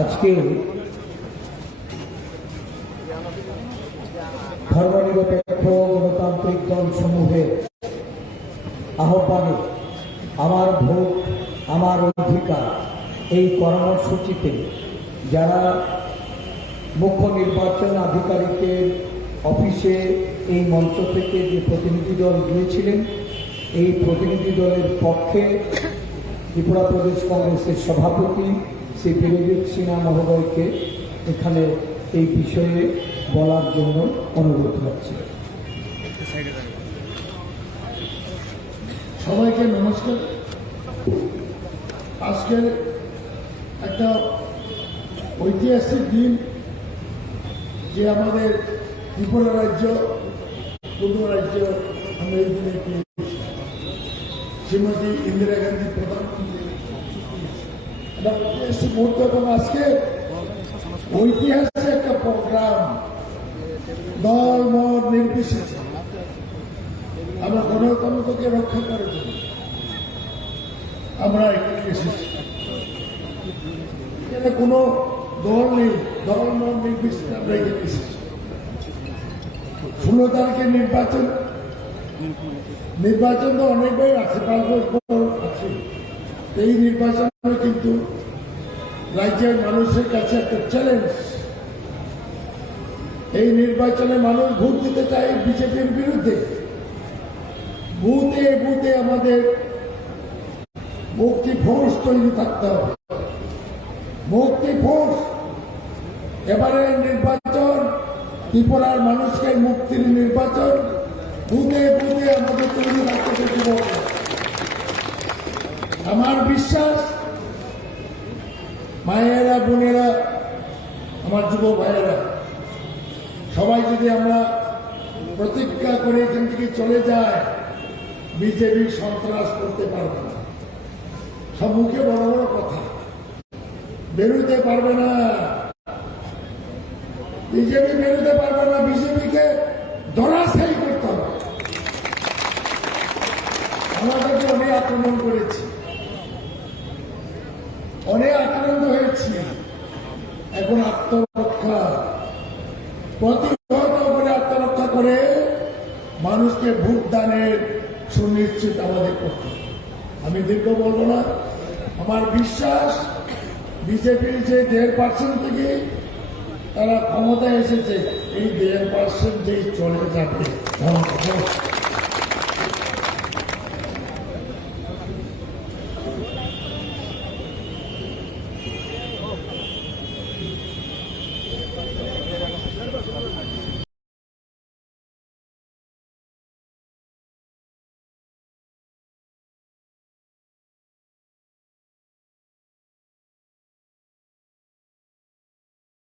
আজকে ধর্মনিরপেক্ষ গণতান্ত্রিক দল সমূহের আহ্বানে আমার ভোট আমার অধিকার এই কর্মসূচিতে যারা মুখ্য নির্বাচন আধিকারিকের অফিসে এই মঞ্চ থেকে যে প্রতিনিধি দল গিয়েছিলেন, এই প্রতিনিধি দলের পক্ষে ত্রিপুরা প্রদেশ কংগ্রেসের সভাপতি শ্রী বীরজিৎ সিনহা মহোদয়কে এখানে এই বিষয়ে বলার জন্য অনুরোধ করছি। সবাইকে নমস্কার। আজকের একটা ঐতিহাসিক দিন, যে আমাদের ত্রিপুরা রাজ্য পূর্ব রাজ্য আমরা এই দিনে পেয়েছি। শ্রীমতী ইন্দিরা গান্ধী প্রধানমন্ত্রী, এটা ঐতিহাসিক মুহূর্ত এবং আজকে ঐতিহাসিক একটা প্রোগ্রাম দল মত নির্বিশেষে আমরা গণতন্ত্রকে রক্ষা করার জন্য আমরা এখানে এসেছি। এখানে কোনো দল নেই, দল মত নির্বিশেষে আমরা এখানে এসেছি। 16 তারিখের নির্বাচন তো অনেকবার আছে, 5 বছর আছে। এই নির্বাচন কিন্তু রাজ্যের মানুষের কাছে একটা চ্যালেঞ্জ। এই নির্বাচনে মানুষ ভোট দিতে চায় বিজেপির বিরুদ্ধে। বুথে বুথে আমাদের মুক্তি ফোর্স তৈরি থাকতে হবে। মুক্তি ফোর্স, এবারে নির্বাচন ত্রিপুরার মানুষকে মুক্তির নির্বাচন, বুথে বুথে আমাদের তৈরি থাকতে হবে। আমার বিশ্বাস মায়েরা, বোনেরা, আমার যুব ভাইয়েরা, সবাই যদি আমরা প্রতিজ্ঞা করে এখান থেকে চলে যায়, বিজেপি সন্ত্রাস করতে পারবে না। সম্মুখে বড় বড় কথা, বেরোতে পারবে না, বিজেপি বেরোতে পারবে না। বিজেপিকে ধরাশায়ী করতে হবে। আমাদেরকে অনেক আক্রমণ করেছি, অনেক আক্রান্ত হয়েছি। এখন আত্মরক্ষা, প্রতিহত করে আত্মরক্ষা করে মানুষকে ভোট দানের সুনিশ্চিত আমাদের করতে। আমি দীর্ঘ বলবো না। আমার বিশ্বাস বিজেপির যে 1.5% থেকে তারা ক্ষমতায় এসেছে, এই 1.5% চলে যাবে।